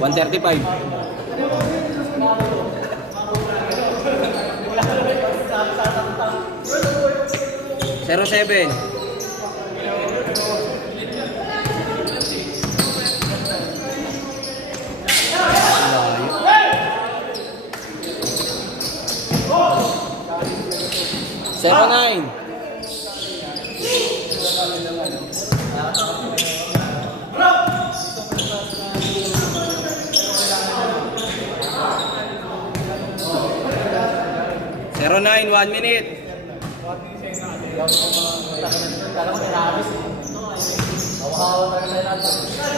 135. Zero seven. Zero nine. Zero nine, 1 minute.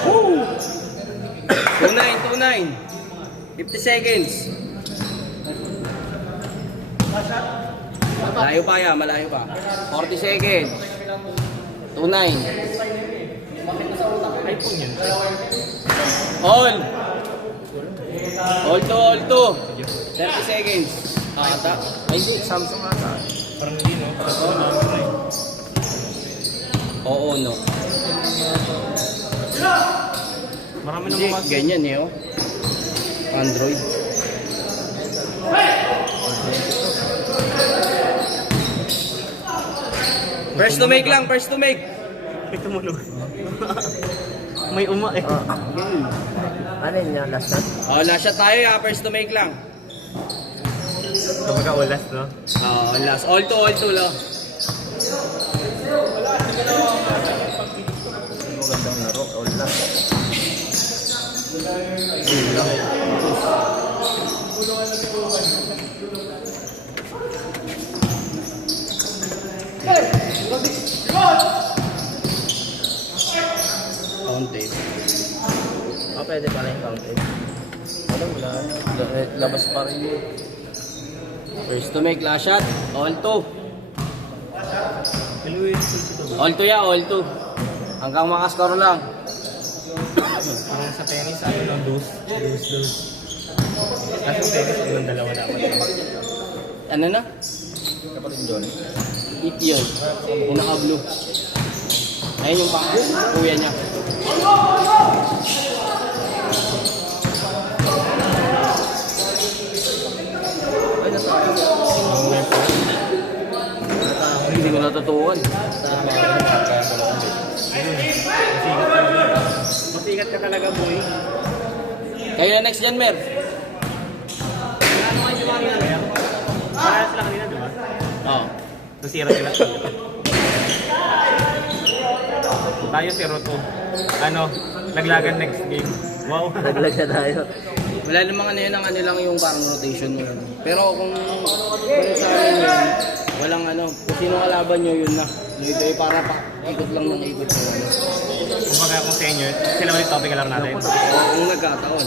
Woo! 2-9, 50 seconds. Malayo pa yan, malayo pa. 40 seconds. 2-9. iPhone yun. All. All to. 30 seconds. Ata. Ay, hindi. Samsung ata. Parang hindi, no? Oo, no. Marami Hindi, naman mas. ganyan eh, oh. Android. First to make lang, first to make. May tumulog. May uma eh. Ano yun yung last shot? Oh, last shot tayo ha, first to make lang. Kapag ulas, no? Oh, last. All to lang. Magandang laro. All last. Counted. Pwede pala yung counted. Ano wala? Labas pa rin yun. First to make, last shot. All to. All to ya, all to. Hanggang makascore lang. Parang sa tennis, ano lang, dos. Kasi sa tennis, ang dalawa dapat. Ano na? Kapatid John. Eat yun. Yung naka-blue. Ayun yung kuya niya. Ay, nasa Hindi ko natutukan. Masikat ka talaga, boy. Kayo na next dyan, Mer. Parehas lang kanina, di ba? Oo. Nasira sila. Tayo 0-2. Ano, laglagan next game. Wow. Naglag na tayo. Wala namang ano yun, ang ano lang yung parang rotation mo. Pero kung sa akin yun, walang ano, kung sino kalaban nyo, yun na. Ito ay para pa, ikot lang ng ikot mo. Kumbaga kung sa inyo, sila ulit topic alam natin. Kung nagkataon.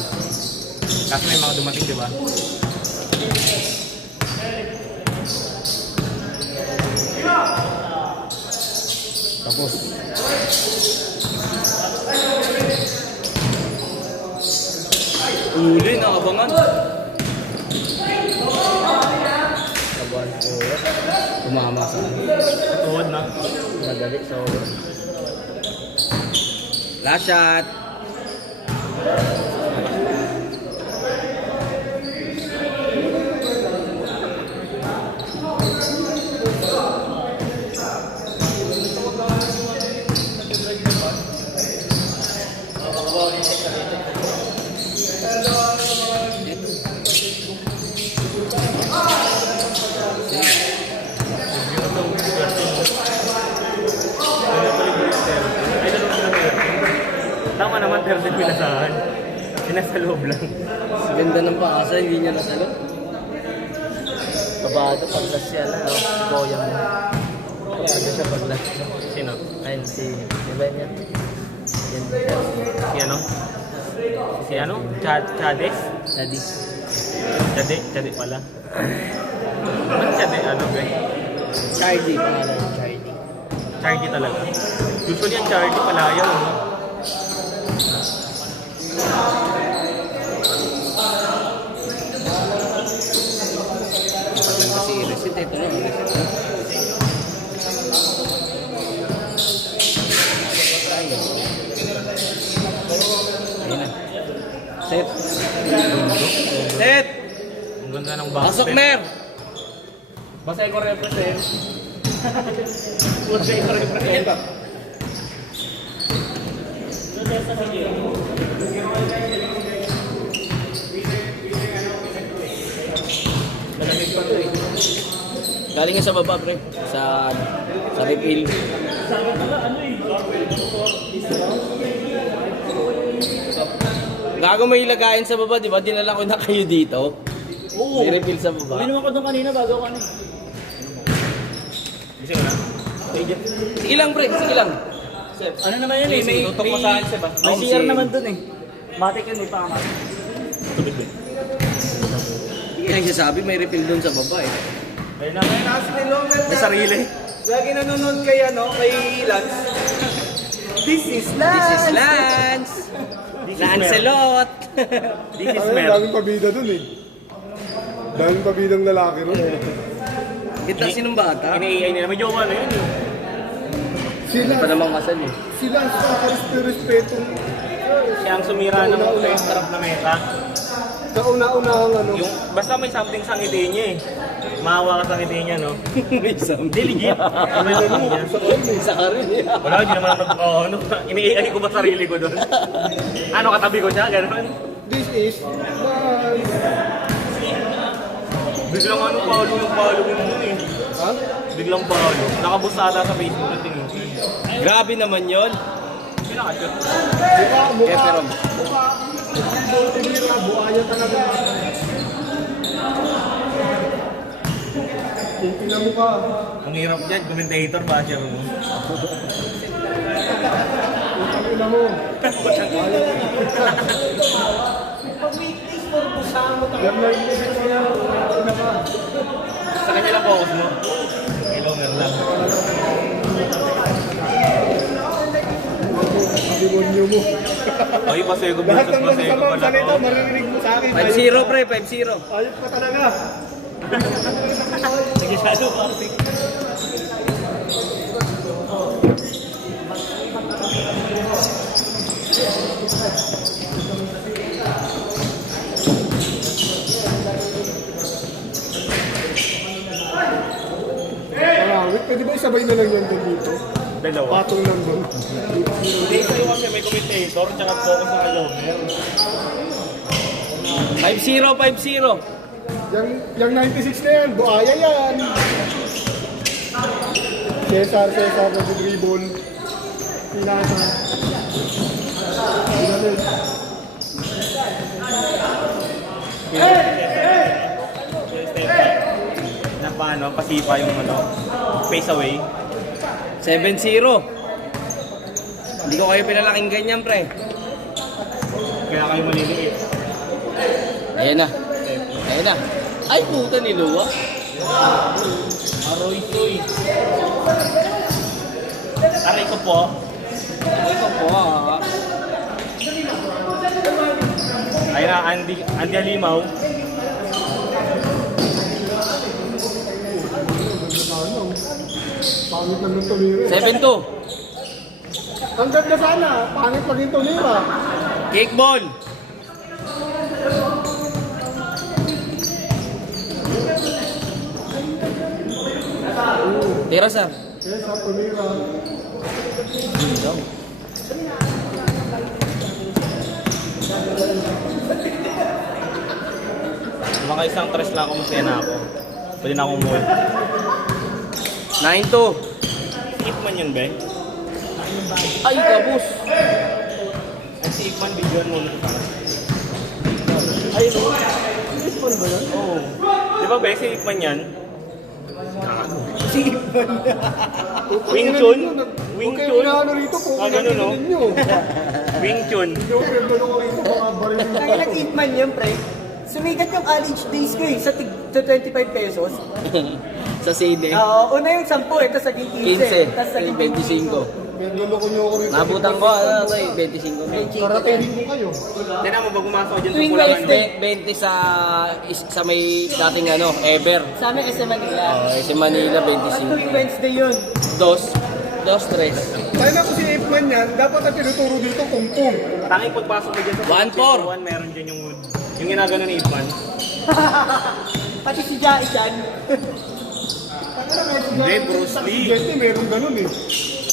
Kaso may mga dumating, di ba? Tapos. Uli, nakabangan. Tumama sa akin. Tuhod na. Madali sa ulo. Last shot. Tama naman, pero din pinasahan. Pinasa loob lang. Ganda ng pakasa, hindi niya nasalo. Kabado pag last siya lang, no? Boyang mo. Kabado siya pag last. Sino? Ayun, si Ben yan. Yan. Si ano? Si ano? Chades? Daddy. Chade pala. Ba't Chade? Ano ba? Charlie, pangalan ng Charlie. Charlie talaga. Usually ang Charlie palayaw, no? Paglang kasi i-reset, ito na. I-reset na. Ayun na. Set. Set! Ang ganda ng back. Pasok, Mer! Basay ko represent. Basay ko represent. Malamig pa to eh. Galing nga sa baba, pre. Sa refill. Gago may ilagayin sa baba, di ba? Dinala ko na kayo dito. Oo. May refill sa baba. Uminom ako doon kanina bago ka na. Gising mo na? Sige lang, pre. Sige lang. Ano naman yan eh? May, Tutok mo sa akin, Seb, ah. may Oh, CR si- naman doon eh. Matik yun, may pangamat. Tubig din. Hindi ka nagsasabi, may refill doon sa baba eh. May kasi ni Lomer May sarili. Lagi nanonood kay ano, kay Lance. This is This is Lance. Lancelot. This is Ay, Mer. daming pabida dun eh. Daming pabidang lalaki ron. Kita sinong bata? Ini-AI nila. May jowa na yun eh. Sila, Pa naman kasal eh. sila ang respeto. Siya ang sumira ng face trap na meta. Kauna-unahang ano. Yung, basta may something sa ngiti niya eh. Maawa ka sa ngiti niya, no? May something. Hindi, legit. May ngiti niya. Isa ka rin eh. Wala, hindi naman ano. Ini-AI ko ba sarili ko doon? Ano, katabi ko siya? Gano'n. This is nice. Biglang ano, Paolo ko yun eh. Ha? Biglang Paolo. Nakabusada sa Facebook na tingin. Grabe naman yon. Pinakashoot. Kaya pero, Buhaya talaga. Tingnan mo ka. Ang hirap dyan, commentator ba siya mo? Tingnan mo. Yan na yung isip niya. Sa kanya lang focus mo. Kay Lomer lang. Demonyo mo. Ay, pasay ko Lahat bukas, ng pasay ko masama pala sa nito, to. maririnig mo sa akin. 5-0 pre, 5-0. Ayot ka talaga. Nagisado pa kasi. Wait, pwede ba isabay na lang yan doon dito? Dalawa. Patong lang doon. Hindi sa'yo kasi may commentator, tsaka focus na kay Lomer. 5-0, 5-0. Yung 96 na yan, buhaya yan. Cesar na dribble. Pinasa. Pinalit. Na paano, pasipa yung ano, face away. 7-0. Hindi ko kayo pinalaking ganyan, pre. Kaya kayo maliliit. Ayan na. Ayan na. Ay, puta ni Lua. Aroy toy. Aray ko po. Ay, ko po, ah. Ayun na, Andy Alimaw. Pangit lang ng tumira. 7-2. Ang ganda sana. Pangit lang yung tumira. Kickball. Tira, sir. Cesar, tumira. Mga isang tres lang ako, masaya na ako. Pwede na akong umuwi. 9-2. Ikman yun, be? Ay, kabus. Ay, si Ikman, video mo ulit ka. Ay, no? Baseball ba yan? Oo. Di ba, be? Si Ikman yan? Si Ivan. Wing Chun? Wing Huwag Chun? kayo inaano rito po. Ah, ganun, no? Ninyo. Wing Chun. Hindi ko pinagdalo ko rito mga baril dito. Kaya nag-hitman yun, pre. Sumikat yung college days ko eh, sa 25 pesos. Sa sine. Una yung 10, ito sa 15. 15. Tapos sa 25. Pinagdalo ko niyo ako rito. Nabutan ko, ano, 25. Karatehin ko kayo. Tignan mo, bago masok dyan sa Tuwing pulang Wednesday. 20 sa may dating ano, Ever. Sa amin, SM Manila. Si Manila, Tuwing 25. Wednesday yun. 2, 3. Tayo na ko si Ipman yan, dapat ang tinuturo dito kung pum. Tanging pagpasok mo dyan sa 1-4. meron dyan yung wood. Yung ginagano ni Ikman. Pati si Jai Chan. Hindi, Bruce Lee. Si Jetty meron ganun eh.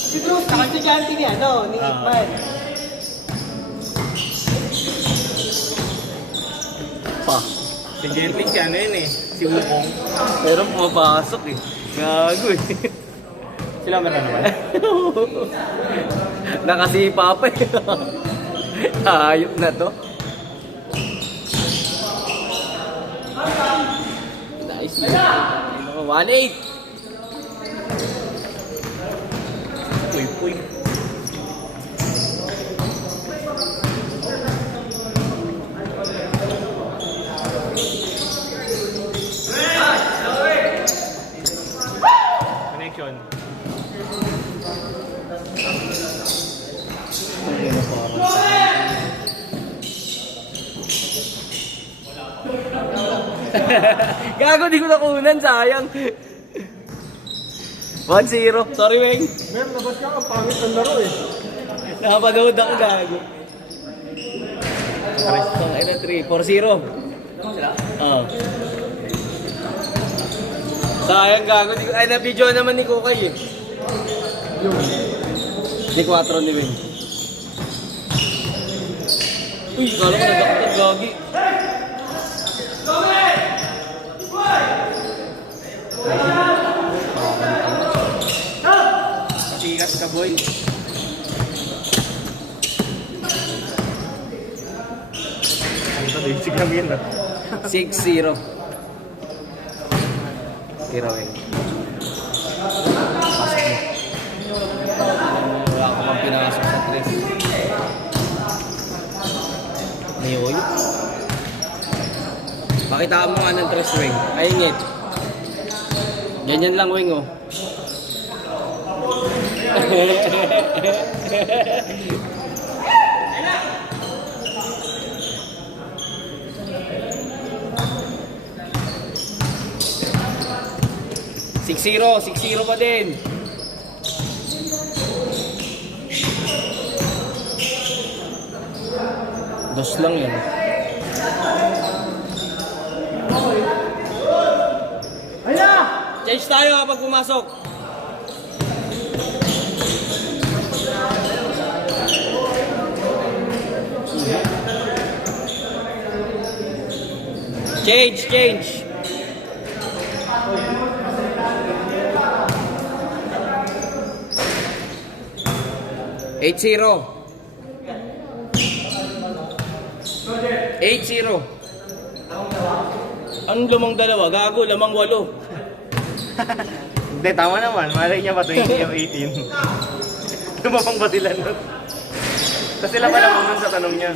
Si Bruce, saka si Janty ni ano, ni Hitman. Pa. Si Jetty, si ano yun eh. Si Wukong. Pero pumapasok eh. Gago eh. Sila meron naman. Nakasipa pa eh. Ayop na to. Nice. 1-8. Puy-puy. Connection. Gago, di ko nakunan, sayang. 1-0. Sorry, Weng. Mer, labas ka, ang pangit ng laro eh. Nakapanood ako, gago. Ang ina 3, 4-0. Oo. Sayang, gago. Ay, na-video naman ni Kukay eh. Yun. Ni 4 ni Weng. Uy, kala ko nadakot, gagi. Patikas ka, boy. Ang sa basic lang yun ah. 6-0. Tira, Weng. Pasok mo. Wala ko mang pinasok sa 3. Niyoy. Pakita mo nga ng 3, Weng. Ayun yun. Ganyan lang, Weng, oh. Six zero pa din. Dos lang yan. Change tayo kapag pumasok. Change. 8-0. 8-0. Anong lamang dalawa? Gago, lamang 8. Hindi, tama naman. Malay niya ba 20 o 18? Lumabang ba sila nun? Kasi sila pa naman nun sa tanong niya.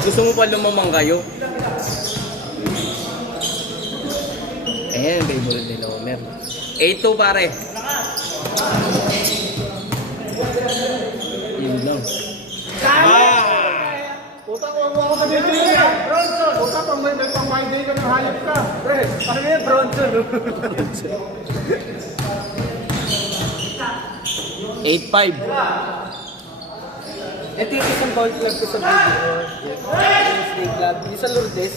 Gusto mo pa lumamang kayo? Ayan, favorite nila, Omer. 8-2 pare. Yun lang. Puta, ako ka dito yun. Puta, may pang-my day ka ng hayop ka. Pre, Ano yun, Bronson? 8-5. Ito yung isang ball club ko sa video. Wednesday club. Yung sa Lourdes.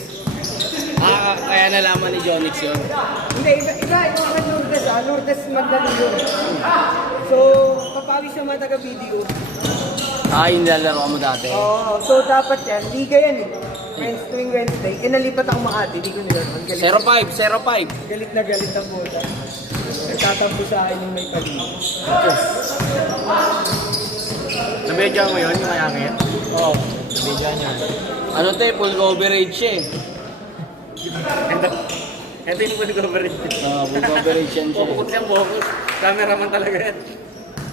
Kaya nalaman ni Jonix yun. Hindi, iba yung mga Lourdes Lourdes Magdaleno. So, papawi sa mga taga-video. Yung nilalaro mo dati. Oo, so dapat yan, liga yan eh. Tuwing Wednesday, nalipat ako Makati, di ko nilaro. 0-5. Galit na galit ang bola. Nagtatampo sa akin yung may pali. Nabedya mo yun, yung mayangit? Oo. Nabedya niya. Ano to full coverage siya eh. Ito yung full coverage. Full coverage yan siya. Focus yan, focus. Cameraman talaga yan.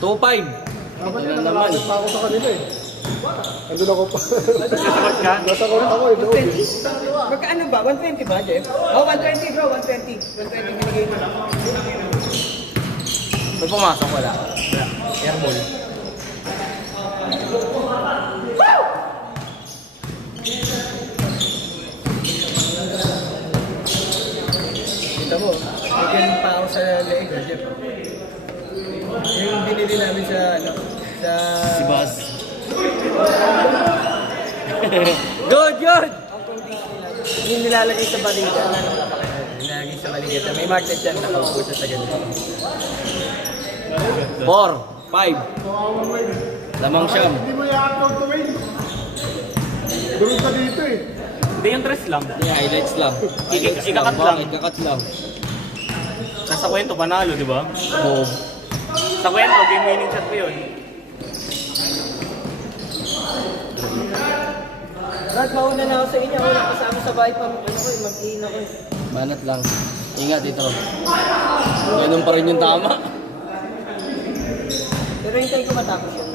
2-5. dapat Ito na na naman. pa ako sa kanila eh. Andun ako pa. Sasagot ka? Nasa court ako eh. loob eh. Magkaano ba? 120 ba, Jeff? Oh, 120 bro, 120. 120 binigay mo. May pumasok wala. Airball. Kita mo, may ganun pa ako sa leeg, Jeff. Yung binili namin sa, sa... Si Buzz. Good! Yung nilalagay sa balita. Nilalagay sa balita. May market dyan na kaupo siya sa ganito. 4, 5. Lamang siyam. Hindi mo i-upload to win. Durog ka dito eh. Hindi yung dress lang. Highlights lang. Ikakat lang. Bakit? Kakat lang. Nasa kwento, panalo, di ba? Oo. Sa kwento, game winning shot ko yun. Brad, mauna na ako sa inyo. Wala kasama sa bahay pa. Mag-iin ako eh. Banat lang. Ingat ito. Ganun pa rin yung tama. Pero hintay ko matapos yun.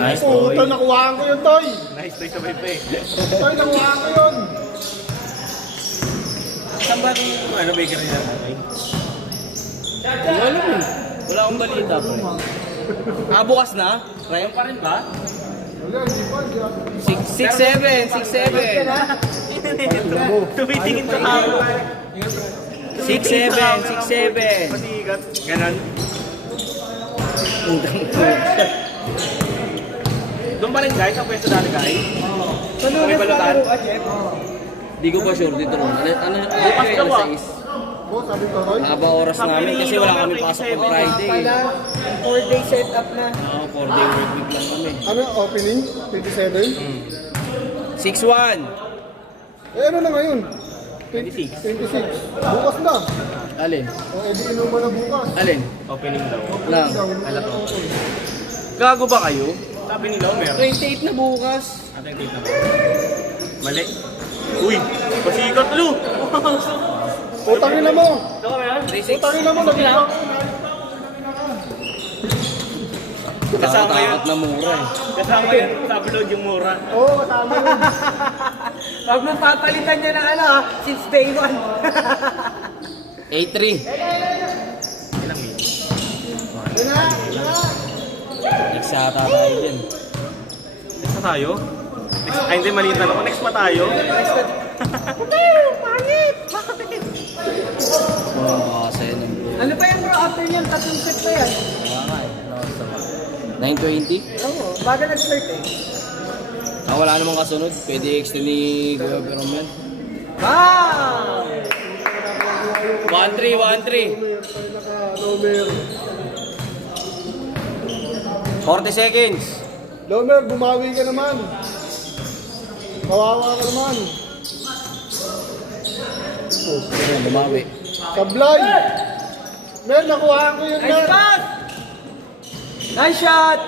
Nice, Puta, nakuhaan ko yun, Toy. Nice, Toy, sabay pa eh. Toy, nakuhaan ko yun. Saan ba yung ano, bakery na Toy? Hindi alam eh. Wala akong balita po. Bukas na? Ngayon pa rin ba? Wala, hindi pa. 6-7. Tumitingin sa tao. 6-7. Pasikat. Ganon. Doon pa rin guys, sa pwesto dati guys. Sa lunes Okay, pa balutan. laro ka, Jeff. Di ko pa sure dito ron. Ano Bukas kayo daw, alas ah. 6? Oh, sabi ko, Toy. Haba oras namin kasi wala kami pasok ng Friday. Pala, 4-day setup na. 4-day work week lang kami. Ano, opening? 27? 6-1. Eh, ano na ngayon? 26. 26. Bukas na. Alin? O, edi inuman na bukas. Alin? Opening daw. Lang. Alam ko. Gago ba kayo? Sabi nila, meron. 28 na bukas. Ating tape na. Mali. Uy, pasikat lo. Utangin na mo! Ito ka meron? Utangin na mo! Naging ako! Kasama yun. Takot na mura eh. Kasama yun. Sa upload yung mura. Oo, kasama yun. Huwag mong papalitan niya ng ano, since day 1. 8-3. Ilang minutes? Yun na! Yun na! Next ata tayo din. Next na tayo? Next, ay hindi, maliit na ako. Next pa tayo? Ano pa yan bro, after niyan, tatlong set pa yan. 9:20? Oo, baga nag-start eh. Wala namang kasunod. Pwede extend ni Kuya Perong yan. Wow! 1-3. Lomer. 40 seconds. Lomer, bumawi ka naman. Kawawa ka naman. Ayan, bumawi. Sablay! Men, nakuha ko yun, Nice men! pass! Nice shot!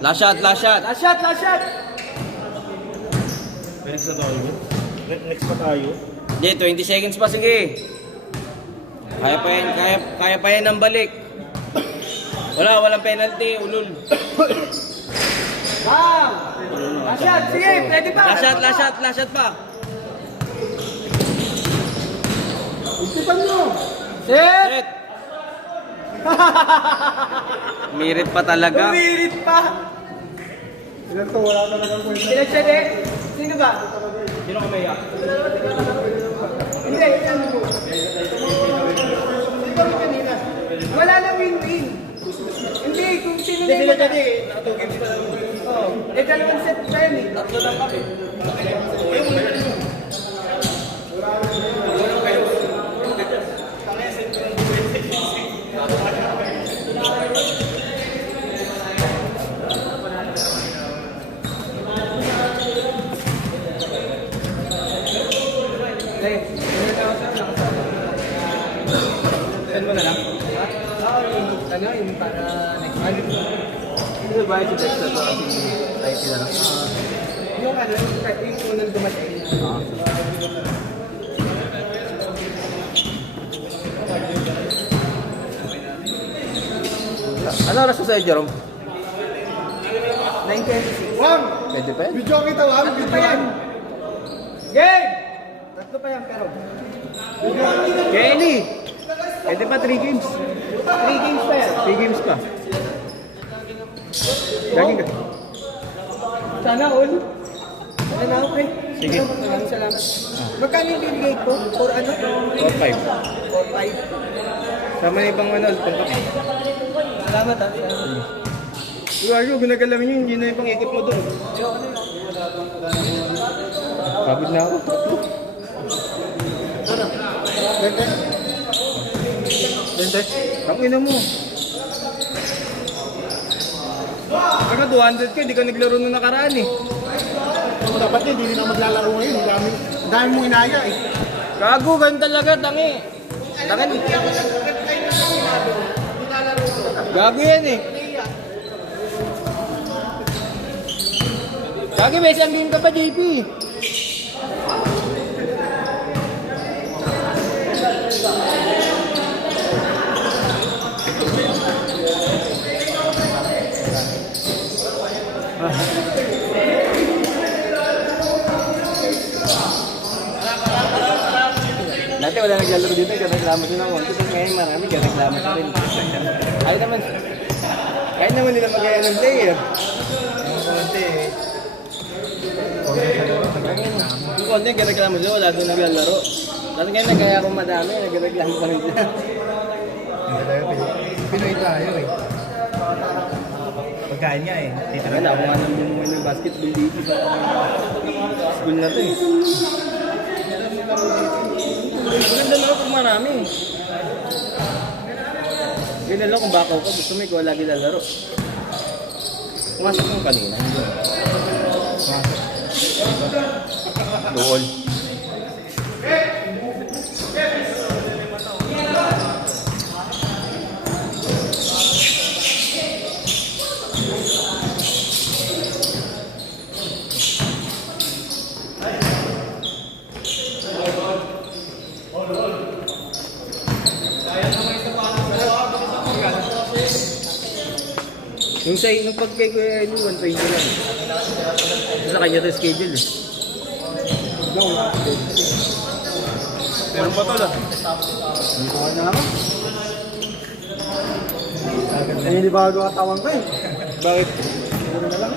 Last shot, last shot. Last shot, last shot! Next na tayo. Next pa tayo. Hindi, 20 seconds pa, sige. Kaya pa yan ang balik. Walang penalty, ulul. Wow! Last shot, sige, pwede pa! Last shot pa. Usipan nyo! Set! Set. Mirit pa talaga. Umirit pa! Ilan to, wala talagang kwenta. Sila eh. Sino ba? Sino kumayak? Hindi, ano mo? Sino ba kanina? Wala na win-win. Hindi, kung sino na yung... Jadi, 2 games pa lang. Oo. Eh, dalawang set pa yun eh. Tatlo lang kami. Eh, Send mo na lang. ano yung para next month? Hindi ba bayad sa extra to kasi IT na lang. Yung ano, yung unang dumating. Ano oras mo sa'yo, Jerome? 9:26. Wam! Pwede pa yan? Video kita, Wam! Tatlo Video pa yan. Game! Tatlo pa yan, pero... Kenny! Pwede pa 3 games. 3 games pa yan. 3 games pa. Gaging ka. Sana all. Sana okay. Sige. Maraming salamat. Magkano yung bibigay ko? For ano? 4-5. 4-5. Sama na ibang ano, pangkapi. Salamat ha. Iwayo, ginagalamin yun, hindi na yung pang-ikot mo doon. Pagod na ako. Bente? Tangina mo. Saka 200 ka, di ka naglaro nung nakaraan eh. Dapat hindi rin na maglalaro ngayon. Ang dami mong inaya eh. Gago, ganun talaga, tangi. Tangan. Gago yan eh. Gago, may isang game ka pa, JP. Dati wala naglalaro dito, nagreklamo din ako. Tapos ngayon marami, nagreklamo pa rin. Kahit naman nila mag-aya ng player. Konti eh. Yung konti, nagreklamo sila, wala doon naglalaro. Tapos ngayon nagkaya akong madami, nagreklamo pa rin sila. Pinoy tayo eh. Pagkain niya eh. Wala, ako nga naman yung basketball dito sa school na to eh. Maganda na ako pag marami. Ganyan lang kung bakaw ka, gusto mo ikaw lagi lalaro. Pumasok mo kanina. Doon. Yung sa nung pag kay Kuya Eddie, 120 lang. Sa kanya ito schedule eh. Meron pa to lang. Ano naman? Ay, hindi bago katawan ko eh. Bakit? Puro na lang.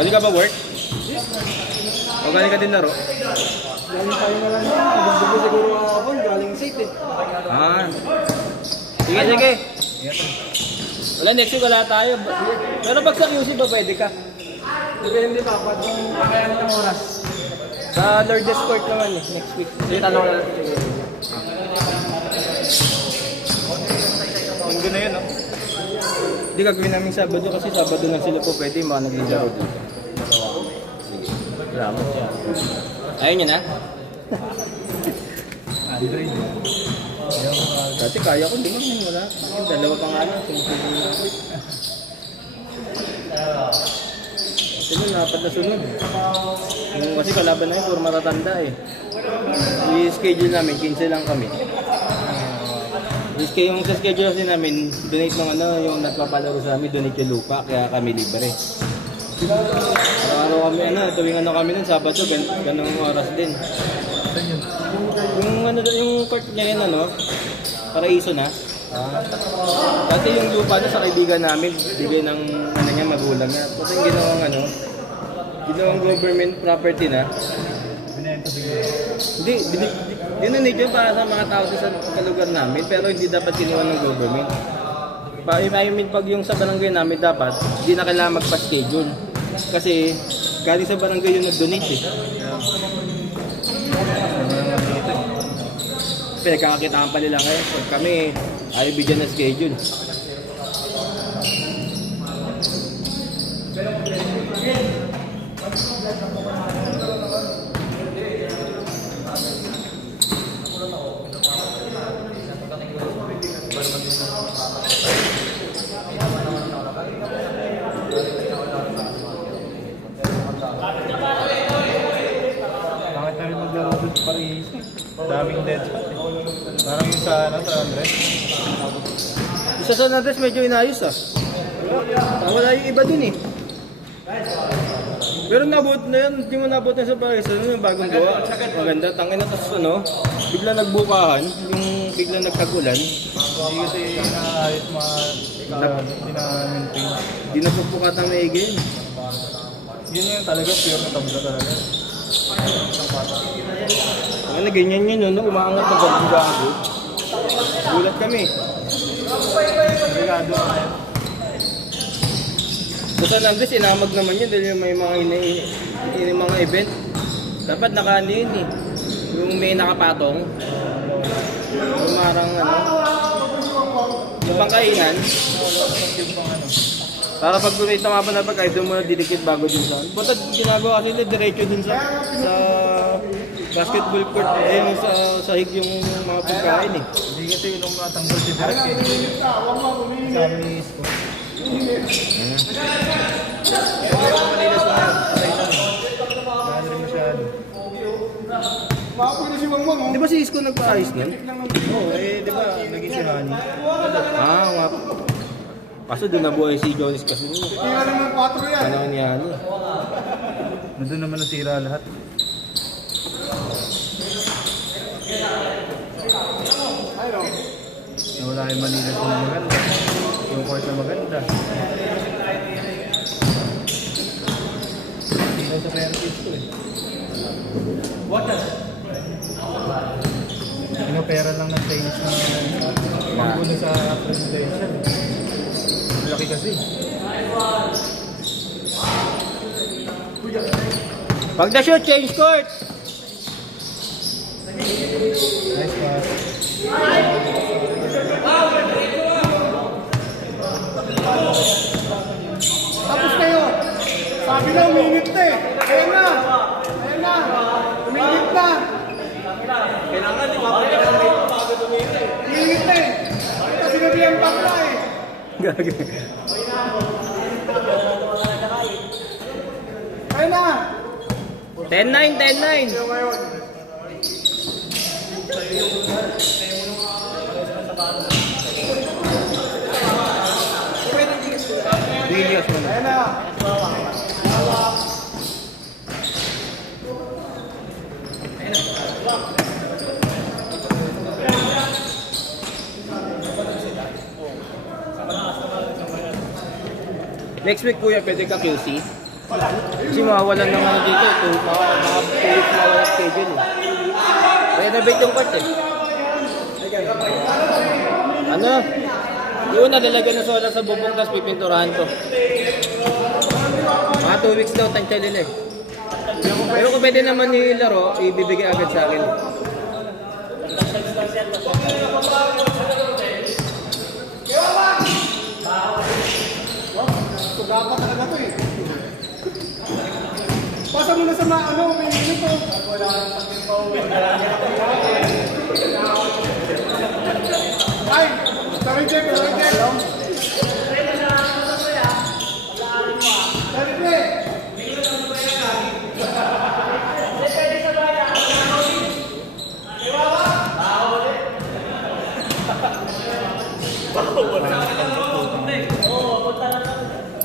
Galing ka ba work? O galing ka din laro? Galing tayo na lang yan. Nagbubulo siguro ako. Galing safe eh. Ah. Sige, sige. Wala, next week wala tayo. Pero pag sa QC ba pwede ka? Depende pa, pag yung kakayanin ng oras. Sa Lourdes Court naman eh, next week. Sige, tanong na natin. Linggo na yun, no? Hindi gagawin namin Sabado kasi Sabado na sila po pwede mga naglilaro dito. Sige. Salamat. Ayun yun, ha? Android. Dati kaya ko, di ba? Wala. Dalawa pa nga lang. Sumusunod na ako. Kasi nun, dapat na sunod. Kasi kalaban na yun, puro matatanda eh. I-schedule namin, 15 lang kami. Yung sa schedule kasi namin, donate ng yung nagpapalaro sa amin, donate yung lupa, kaya kami libre. Araw-araw kami, tuwing kami nun, Sabado, ganong oras din. Yung court niya yun, Paraiso na. Dati yung lupa na sa kaibigan namin, bigay ng niya, magulang niya. Kasi yung ginawang government property na. Binenta siguro. Hindi, dinonate yun para sa mga tao sa lugar namin, pero hindi dapat kinuha ng government. I mean, pag yung sa barangay namin dapat, hindi na kailangan magpa-schedule. Kasi galing sa barangay yung nag-donate eh. Pinagkakakitaan pa nila ngayon. Pag kami, ayaw bigyan na schedule. Bakit na rin maglaro doon sa Paris? Daming dead spot eh. Parang yung sa Andres. Isa sa Andres medyo inayos ah. Wala yung iba dun eh. Pero nabot na yun, hindi mo nabot na sa Paris, yung bagong gawa. Maganda, tangin na tapos bigla nagbukahan, yung bigla nagkagulan. Hindi kasi inaayos hindi na-maintain. Di na pupukatang maigi yun. Yun yung talaga, pure na tabla talaga. Ano, ganyan yun, umaangat na gago. Gulat kami. Regado na yun. Basta Andres, inamag naman yun dahil may mga event. Dapat nakaano yun eh. Yung may nakapatong. Yung marang yung pangkainan. Para pag may tamapan na pagkain, doon muna didikit bago din sa... Basta ginagawa kasi nila diretso din sa basketball court. Yung sa sahig yung mga pagkain eh. Hindi kasi nung natanggal si Derek eh. Sabi ni Isko. Pero Manila sa patay lang. Gano'n rin masyado. Makapunin si Wangwang, oh. Di ba si Isko nagpa-ayos niyan? Oo, di ba naging si Hani? Nga. Kaso doon nabuhay si Jones kasi Tira naman 4 yan. panahon niya Nandun naman nasira lahat. Nawala yung Manila sa maganda. Yung court na maganda. Hindi sa penalties ko eh. Pinopera lang ng Chinese na panggulo sa presidential. Laki kasi. Pag na-shoot, change court! Nice pass. Tapos kayo. Sabi na, uminit na eh. Ayan na. Ayan na. Uminit na. Kailangan, di ba? Uminit na eh. Ito sinabihan pa pala eh. Gagi. Ayan na. 10-9, 10-9. Videos mo na. Ayan na. Next week kuya, pwede ka QC. Kasi mawawalan ng dito. Mga 2 weeks mawawalan schedule eh. Renovate yung court eh. Yung nalalagyan na solar sa bubong tapos pipinturahan to. Mga 2 weeks daw tansya nila eh. Pero kung pwede naman nilaro, ibibigay agad sa akin. Dapat talaga to eh. Pasa mo na sa mga ano, may minuto. Ay, sorry Jeff, sorry Jeff. Sorry Jeff.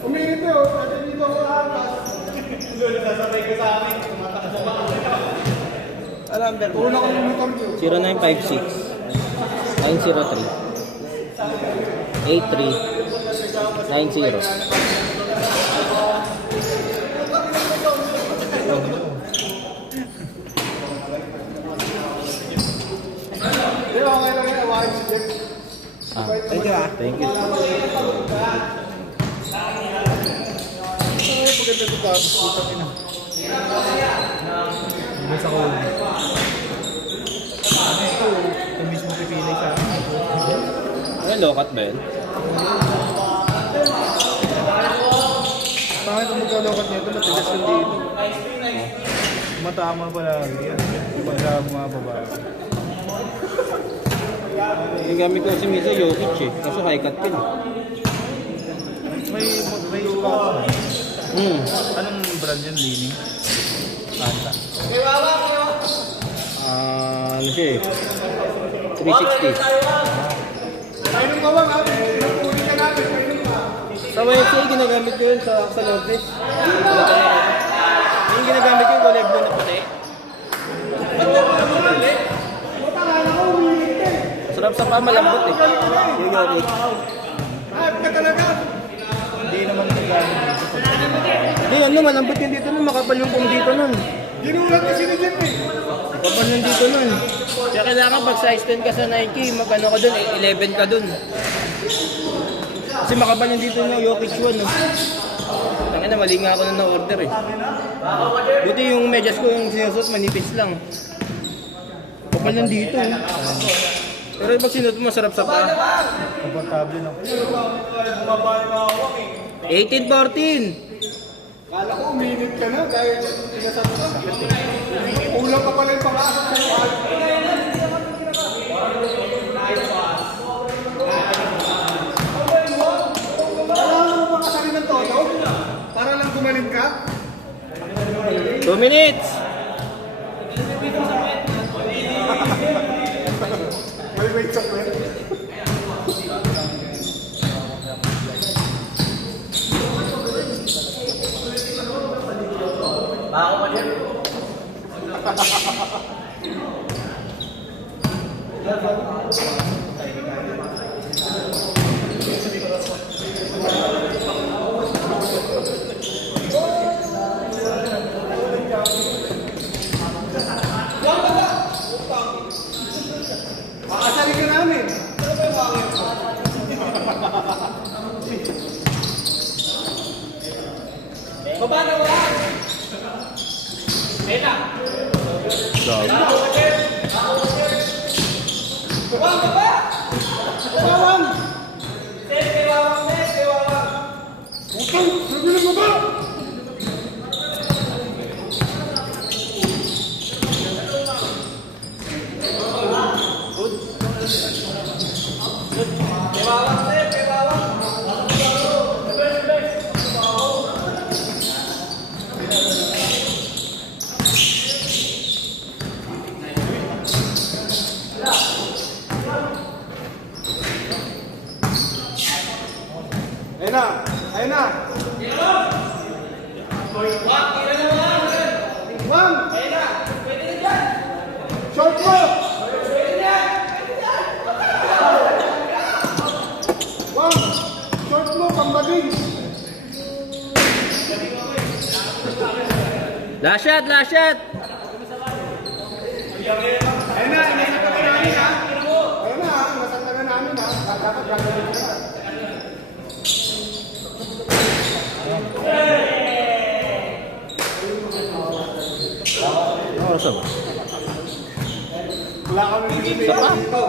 Uminit yun, natin dito ako akas. Una ko yung motor ko. 0956 903 8390. Di ba, okay lang yung awahin si Jeff. Thank you. Thank you. Ay, maganda ito ba? Putang ina. Hindi sa ko. Ano ito? Ito mismo pipili sa akin. Ano, lokat ba yun? Bakit kung magkalokat nito, matigas yung dito. Matama pala. Ibang sa mga babae. Yung gamit ko kasi minsan Jokic eh. Kaso high cut pin. May spot. Anong brand yun, Lini? Anta. Ano siya eh. 360. Ayun ka ba nga? Pinapuli ka natin. Ayun ka. Sa YFA, ginagamit ko yun sa Lopez. Yung ginagamit ko yung kulay blue na puti. Matangala ko, umilit eh. Sarap sa pamalambot eh. Yung Jokic. Hype ka talaga. Hindi naman nagagamit dito. Hindi, ano, malambot yung dito nun. Makapal yung pong dito nun. Ginulat kasi ni Jeff eh. Makapal yung dito nun. Kaya kailangan pag size 10 ka sa Nike, magano ka dun, 11 ka dun. Kasi makapal yung dito yung Jokic 1. No? Tangina, mali nga ako na na-order eh. Buti yung medyas ko yung sinusot, manipis lang. Kapal yung dito. Pero pag sinusot, masarap sa paa. Komportable na. 18-14. Kala ko uminit ka na dahil pinasat ka. Ulang ka pala yung pang-asap sa paan. Kailangan mo makasari ng todo para lang gumaling ka. 2 minutes. May wait sa kwet. Makasari ka namin. Kawan! Utang! Sabihin mo ba? Ayun na! Ayun na! Wang! Ayun na! Short mo! Wang! Short mo, pambaging! Last shot, last shot. Ayun na! Inasapagan namin ha! Ayun na ha! Inasapagan namin ha! Dapat gagawin ka na. Oh, saan? Wala kami bibili Isa pa? dito.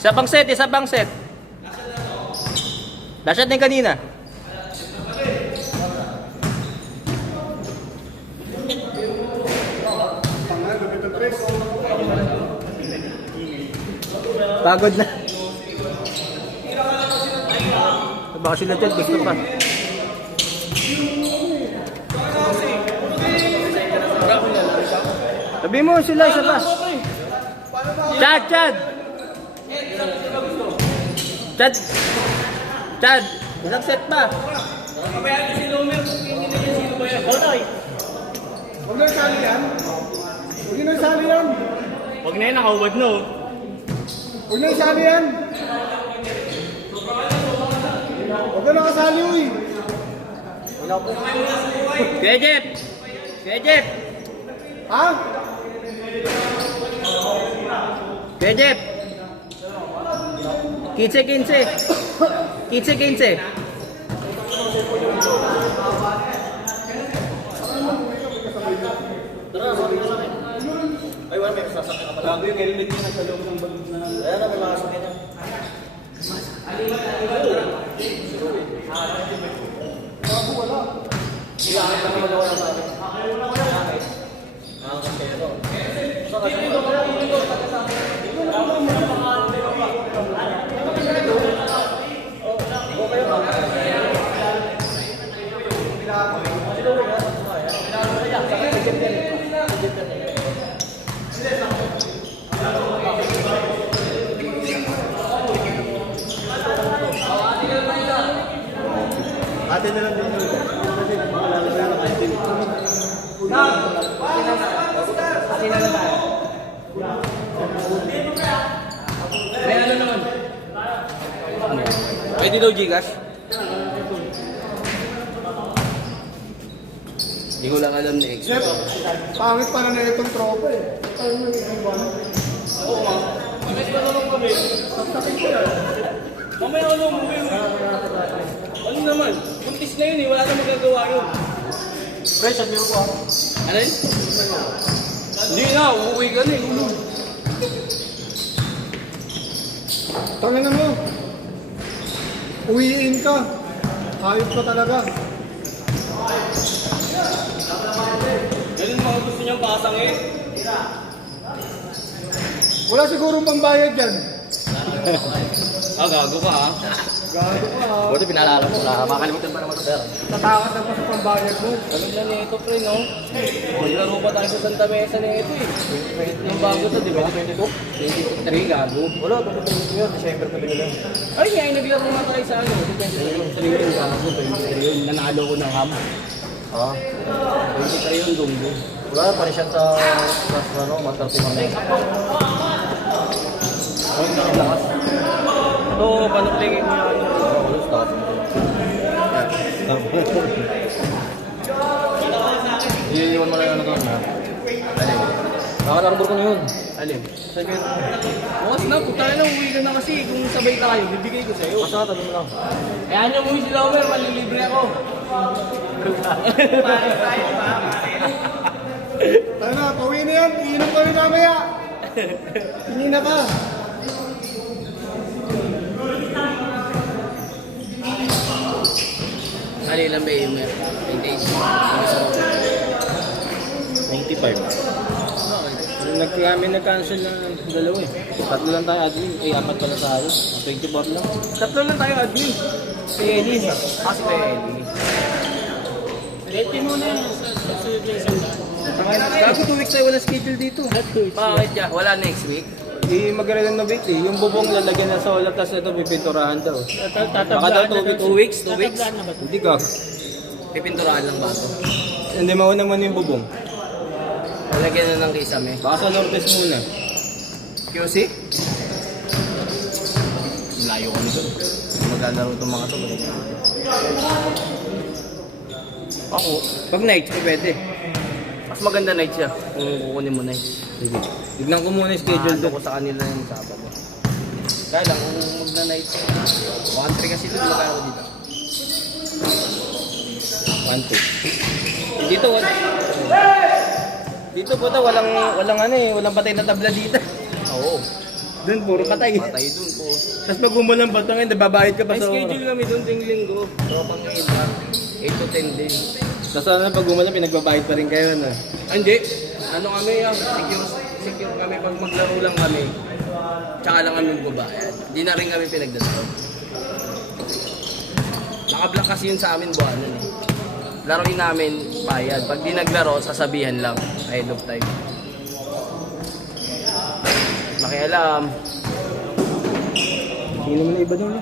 Isa pang set, isa pang set. Last shot na yung kanina. Pagod na. Baka sila Chad, gusto pa. Sabi mo sila, isa pa. Chad, Chad! Chad! Chad! Isang set pa. Huwag na isali yan. Huwag na isali yan. Huwag na yun, nakahubad no. Huwag na isali yan. Huwag na nakasali, uy. Kuya Jeff! Kuya Jeff! Ha? Kuya Jeff! 15. 15. Ay, wala may sasakyan ka pala. Bago yung helmet niya sa loob ng bag na... Ayan na, may mga sasakyan niya. Ate na lang din yun. Kasi makalala na yung item. May ano naman? Pwede daw Gcash? Hindi ko lang alam na X. Jeff, pangit pa na itong tropa eh. Ano yung iwan? Mamaya ano mo yun? Ano naman? Buntis na yun eh, wala na magagawa yun. Fresh, at meron ko ako. Ano yun? Hindi na, uuwi ka na eh. Ulog. Tangin na mo. Uwiin ka. Hayop ka talaga. Ganun mga gusto niyang pasangin. Wala sigurong pambayad yan. Ah, gago ka ha? Gago ka ha. Buti pinalala mo na, makalimutan pa naman sa pera. Tatakas na pa sa pambayad mo. Alam na nito pre no? Laro pa tayo sa Santa Mesa nito eh. Yung bago to, di ba? 22? 23 gago. Wala, pagkatapos yun. December pa rin lang. Ay nga, naglaro nga tayo sa ano. 23 yun gago, 23 yun. Nanalo ko ng ham. Ah, 23 yun, dumbo. wala, pare siya sa ano, matarpuman na. Ay, nakalakas. Ito, panupligin mo yan. Wala, stop. Iiwan mo lang yung ano doon, ha? Alin? Nakakarambor ko na yun. Alim. Sabi ko, bukas na, puta na, uwi ka na kasi. Kung sabay tayo, bibigay ko sa'yo. Basta tabi mo lang. Eh, ano mo si Lomer, malilibre ako. Tayo na, pauwi na yan. Iinom ka rin mamaya. Hindi na ka. Ano ilang ba yung 28? 95. Kami nag-cancel na dalawa eh. Tatlo lang tayo admin. Eh, apat pala sa akin. 24 lang. Tatlo lang tayo admin. Si Ellie. Ah, si Ellie. Ready mo na yun. Gago 2 weeks tayo wala schedule dito. Bakit ya? Wala next week? I-mag-renovate eh. Yung bubong lalagyan na sa ulap, tapos ito pipinturahan daw. Baka daw 2 weeks? 2 weeks? Hindi ka. Pipinturahan lang ba ito? Hindi, mauna naman yung bubong. Lalagyan na ng kisame. Baka sa Lourdes muna. QC? Layo kami doon. Maglalaro itong mga ito. Ako, pag nights ko pwede. Mas maganda night siya kung kukunin mo night. Sige. Tignan ko muna yung schedule doon. Ko sa kanila yung Sabado. Kaya lang kung magna-night. 1-3 kasi doon magkano dito. 1-2. Dito, dito po walang ano eh, walang patay na tabla dito. Oo. Doon puro patay. Patay doon po. Tapos pag umulan ba ito ngayon, babayad ka pa sa schedule kami doon ting linggo. Tropang 8 to 10 days. Tapos ano, pag umulan, pinagbabayad pa rin kayo na. Hindi. Ano kami, secure kami pag maglaro lang kami. Tsaka lang kami magbabayad. Hindi na rin kami pinagdadalo. Nakablock kasi yun sa amin buwanan eh. Laruin namin, bayad. Pag di naglaro, sasabihan lang. Ahead of time. Makialam. Sino mo na iba doon?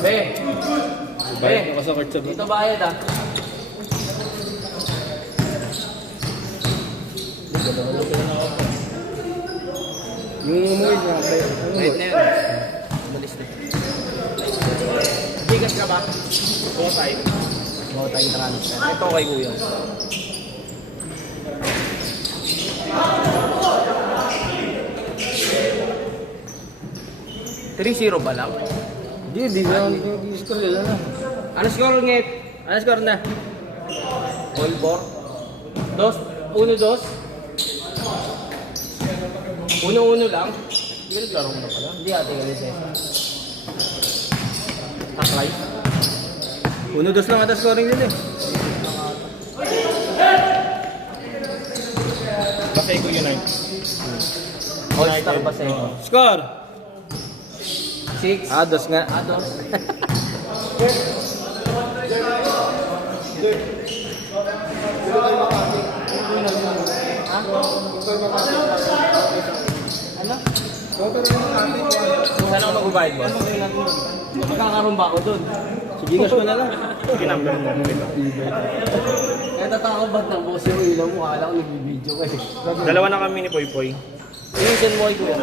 Be! Bayad mo ka sa court sa Dito bayad ah. Yung umuwi niya, Wait na yun. Umalis na. Bigas ka ba? Oo tayo. Oo tayo transfer. Ito kay Kuya. $3-0 ba lang? Hindi score nila na. Ano score ngit? Ano score na? All four? 1-2? 1-1 lang? Hindi naglaro mo na pala. Hindi ate ka rin sa'yo. Takay? 1-2 lang ata scoring nila eh. Baseco United. All-star ba sa'yo? Score! 6? Dos nga. Ados. Ano? Saan ako mag-ubayad, boss? Magkakaroon ba ako dun? Sige, gas ko na lang. Sige, number mo. Kaya tatakot ba't ng boss yung ilaw mo? Akala ko nagbibideo ka eh. Dalawa na kami ni Poy Poy. Iisin mo ay kuya.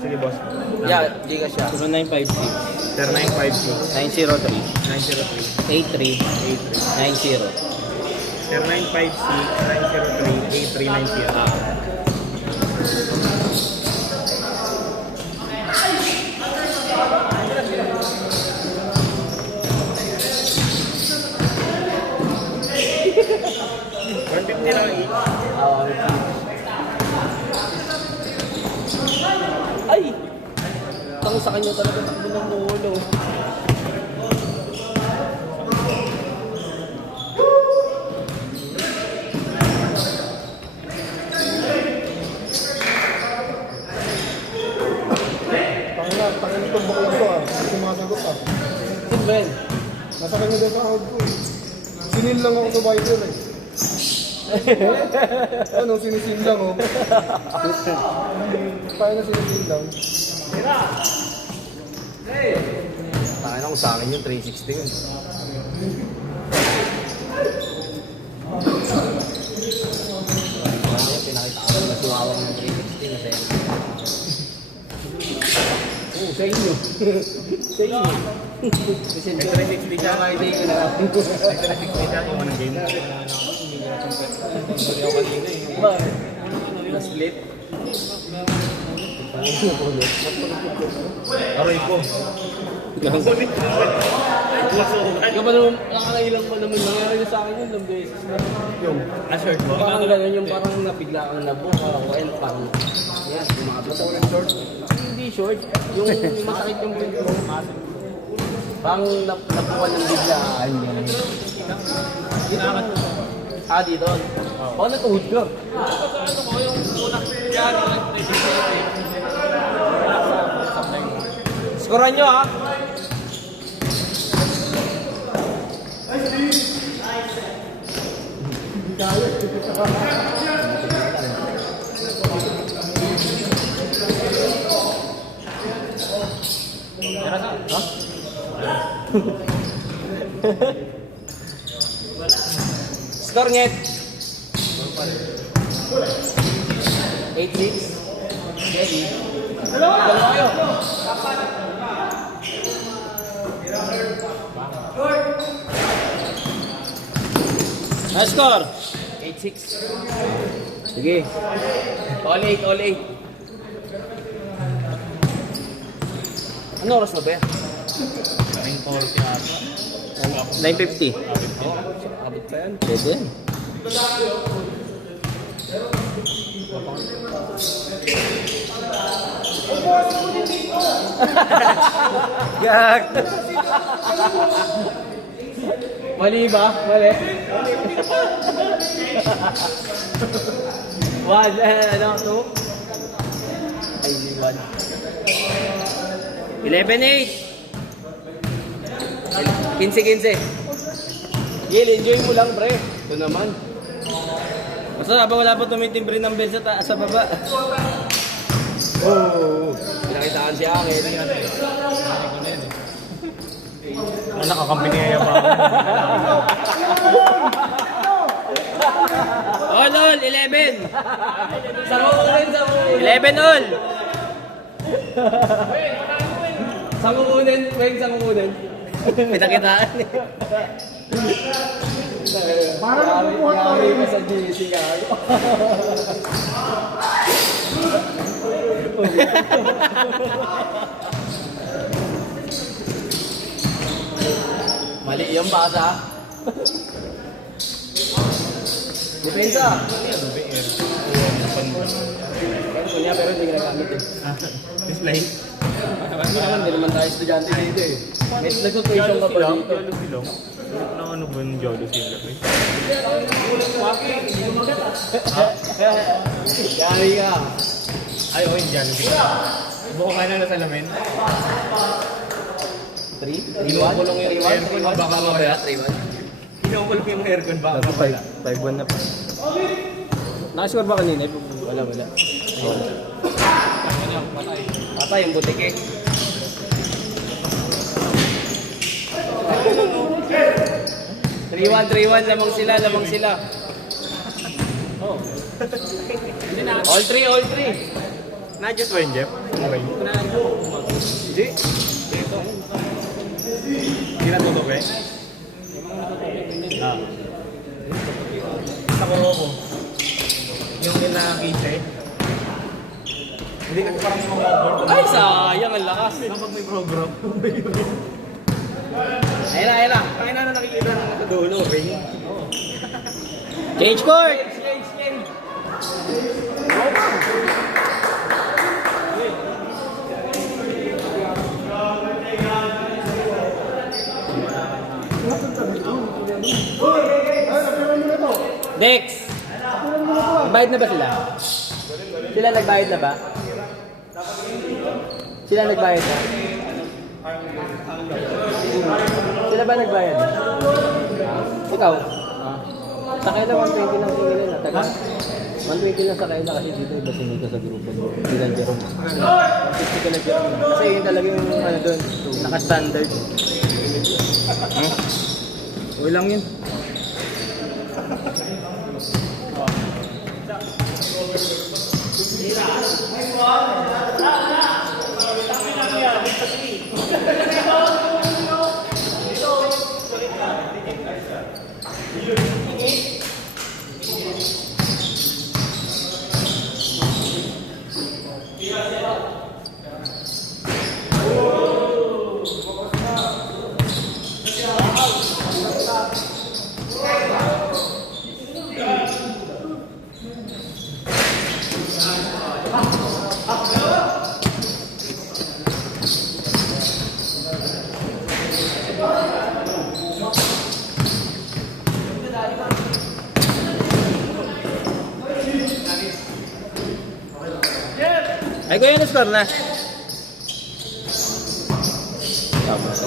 Sige, boss. Yeah, di ka siya. 0956 0956 903 903 83 90 0956 903 8390. $150 lang each. Ay! Tango sa kanya talaga takbo ng mulo. Tangin itong bakla ko ah. Hindi sumasagot ah. Sino ba yan? Nasa kanya din sa out ko eh. Sinil lang ako sa Viber eh. Ano, sinisil lang oh. Paano na sinisil lang? Tayo na kung sa akin yung 360 yun. Pinakita ko na suwawang ng 360 na sa'yo. Oo, sa inyo. Sa inyo. Kasi 360 siya, kahit hindi ko na lang. 360 siya, yung anong game. Bakit? Na-split? Aray ko. Ikaw ba naman, nakakailang pa naman nangyari na sa akin yun, ng beses na. Yung, short mo. Parang gano'n yung parang nabigla kang nabuka o kaya parang yan, umabot ako ng short. Hindi short, yung masakit yung point mo. Parang nabuka ng biglaan yan. Ah, dito? Oo, natuhod ka. Skoran nyo ha! Score nyet. 8-6. Ready. Dalawa kayo. High score! 8-6. Sige. All 8, all 8. Ano oras na ba yan? 950. Abot pa yan. Pwede yan. Gag! Mali ba? Mali. One, ano, two? Ay, hindi ba? 1. 11-8. 15-15. Gil, enjoy mo lang, pre. Ito naman. Basta habang wala pa tumitimbre ng bell sa baba. Oh, pinakitaan si Akin. Nakakampi niya pa. All, 11. Sanguunin. 11 all. Sanguunin. Pinakitaan eh. Parang napupuhat pa rin. Sa GC gago. Mali yung basa. Depensa. Pero hindi ginagamit eh. Display. Hindi naman tayo estudyante dito eh. Nag-tuition ka pa dito. Ano ba yung Jolo sila? Yari ka. Ay, oh, yung Jolo sila. Buko ka na sa lamin. 3? 3-1? Kulong yung Aircon, baka mamaya. 3-1. Kinukulong yung aircon, baka Bago mamaya. 5-1 na pa. Nakascore ba kanina? Wala. Patay yung butik eh. Three-one, lamang sila. Oh. All three. Na-adjust ba yun, Jeff? Okay. Hindi. Hindi na tutok eh? Ah. Sa Kurobo. Yung kinakita eh. Hindi kasi parang mga Ay, sayang ang lakas. kapag may program. Ayun na. Kaya na nakikita ng nasa dulo, ring. Change court! Dex! Nagbayad na ba sila? Sila nagbayad na ba? Sila nagbayad na? Sila ba nagbayad? Ikaw? Sa kaila 120 lang tingin na. Taga 120 lang sa kaila kasi dito iba sinito sa grupo. Bilang Jerome. 150 ka na Jerome. Kasi yun talaga yung ano doon. Naka-standard. Okay lang yun. Ay, kuya, na-score na. Tapos.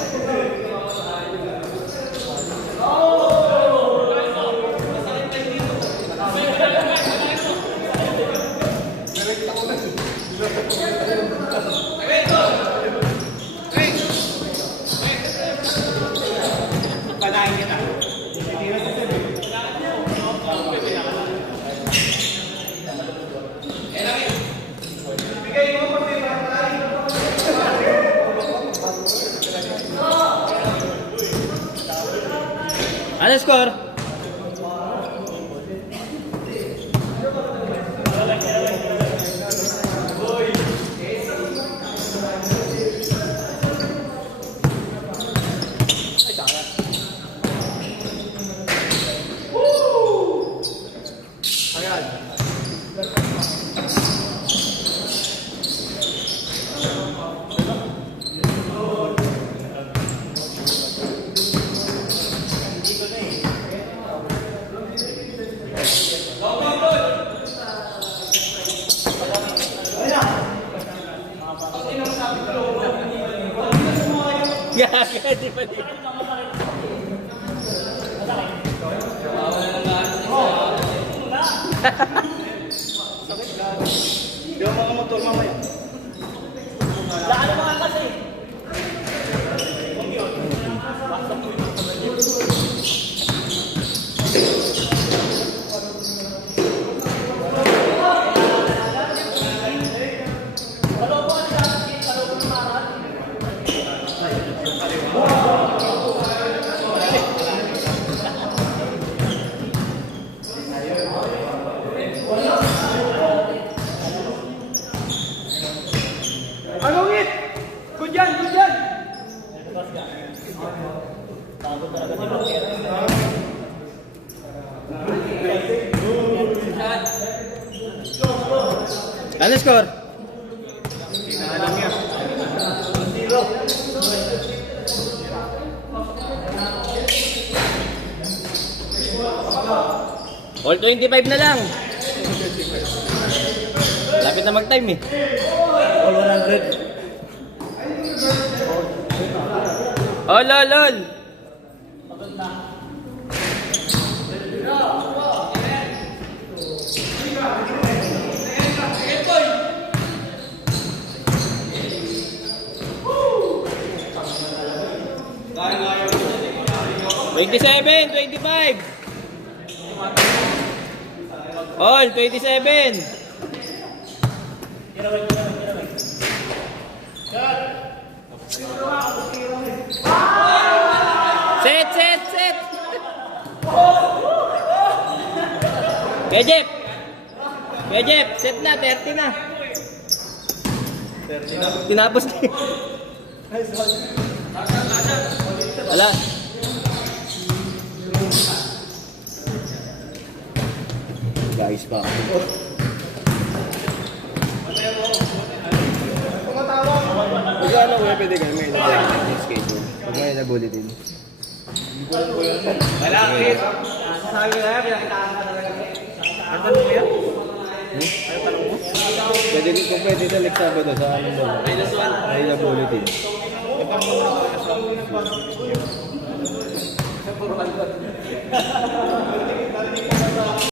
Ano score? Di ba? Di ako mga motor mamaya. Anongit! Good yan, good yan! Ano score? All 25 na lang. Lapit na mag-time eh. All 100. All. 27, 25. All 27. Set. Kejep, set na, 30 na. 30 na. Tinapos na. Wala. Guys pa. Magkano ko pwede kayo may nabulletin yung schedule? Pag may nabulletin. Malakit. Sabi ko na, pinakitaan ka talaga. Ang tanong mo yan? Pwede din kung pwede na next Sabado sa amin doon. May nabulletin.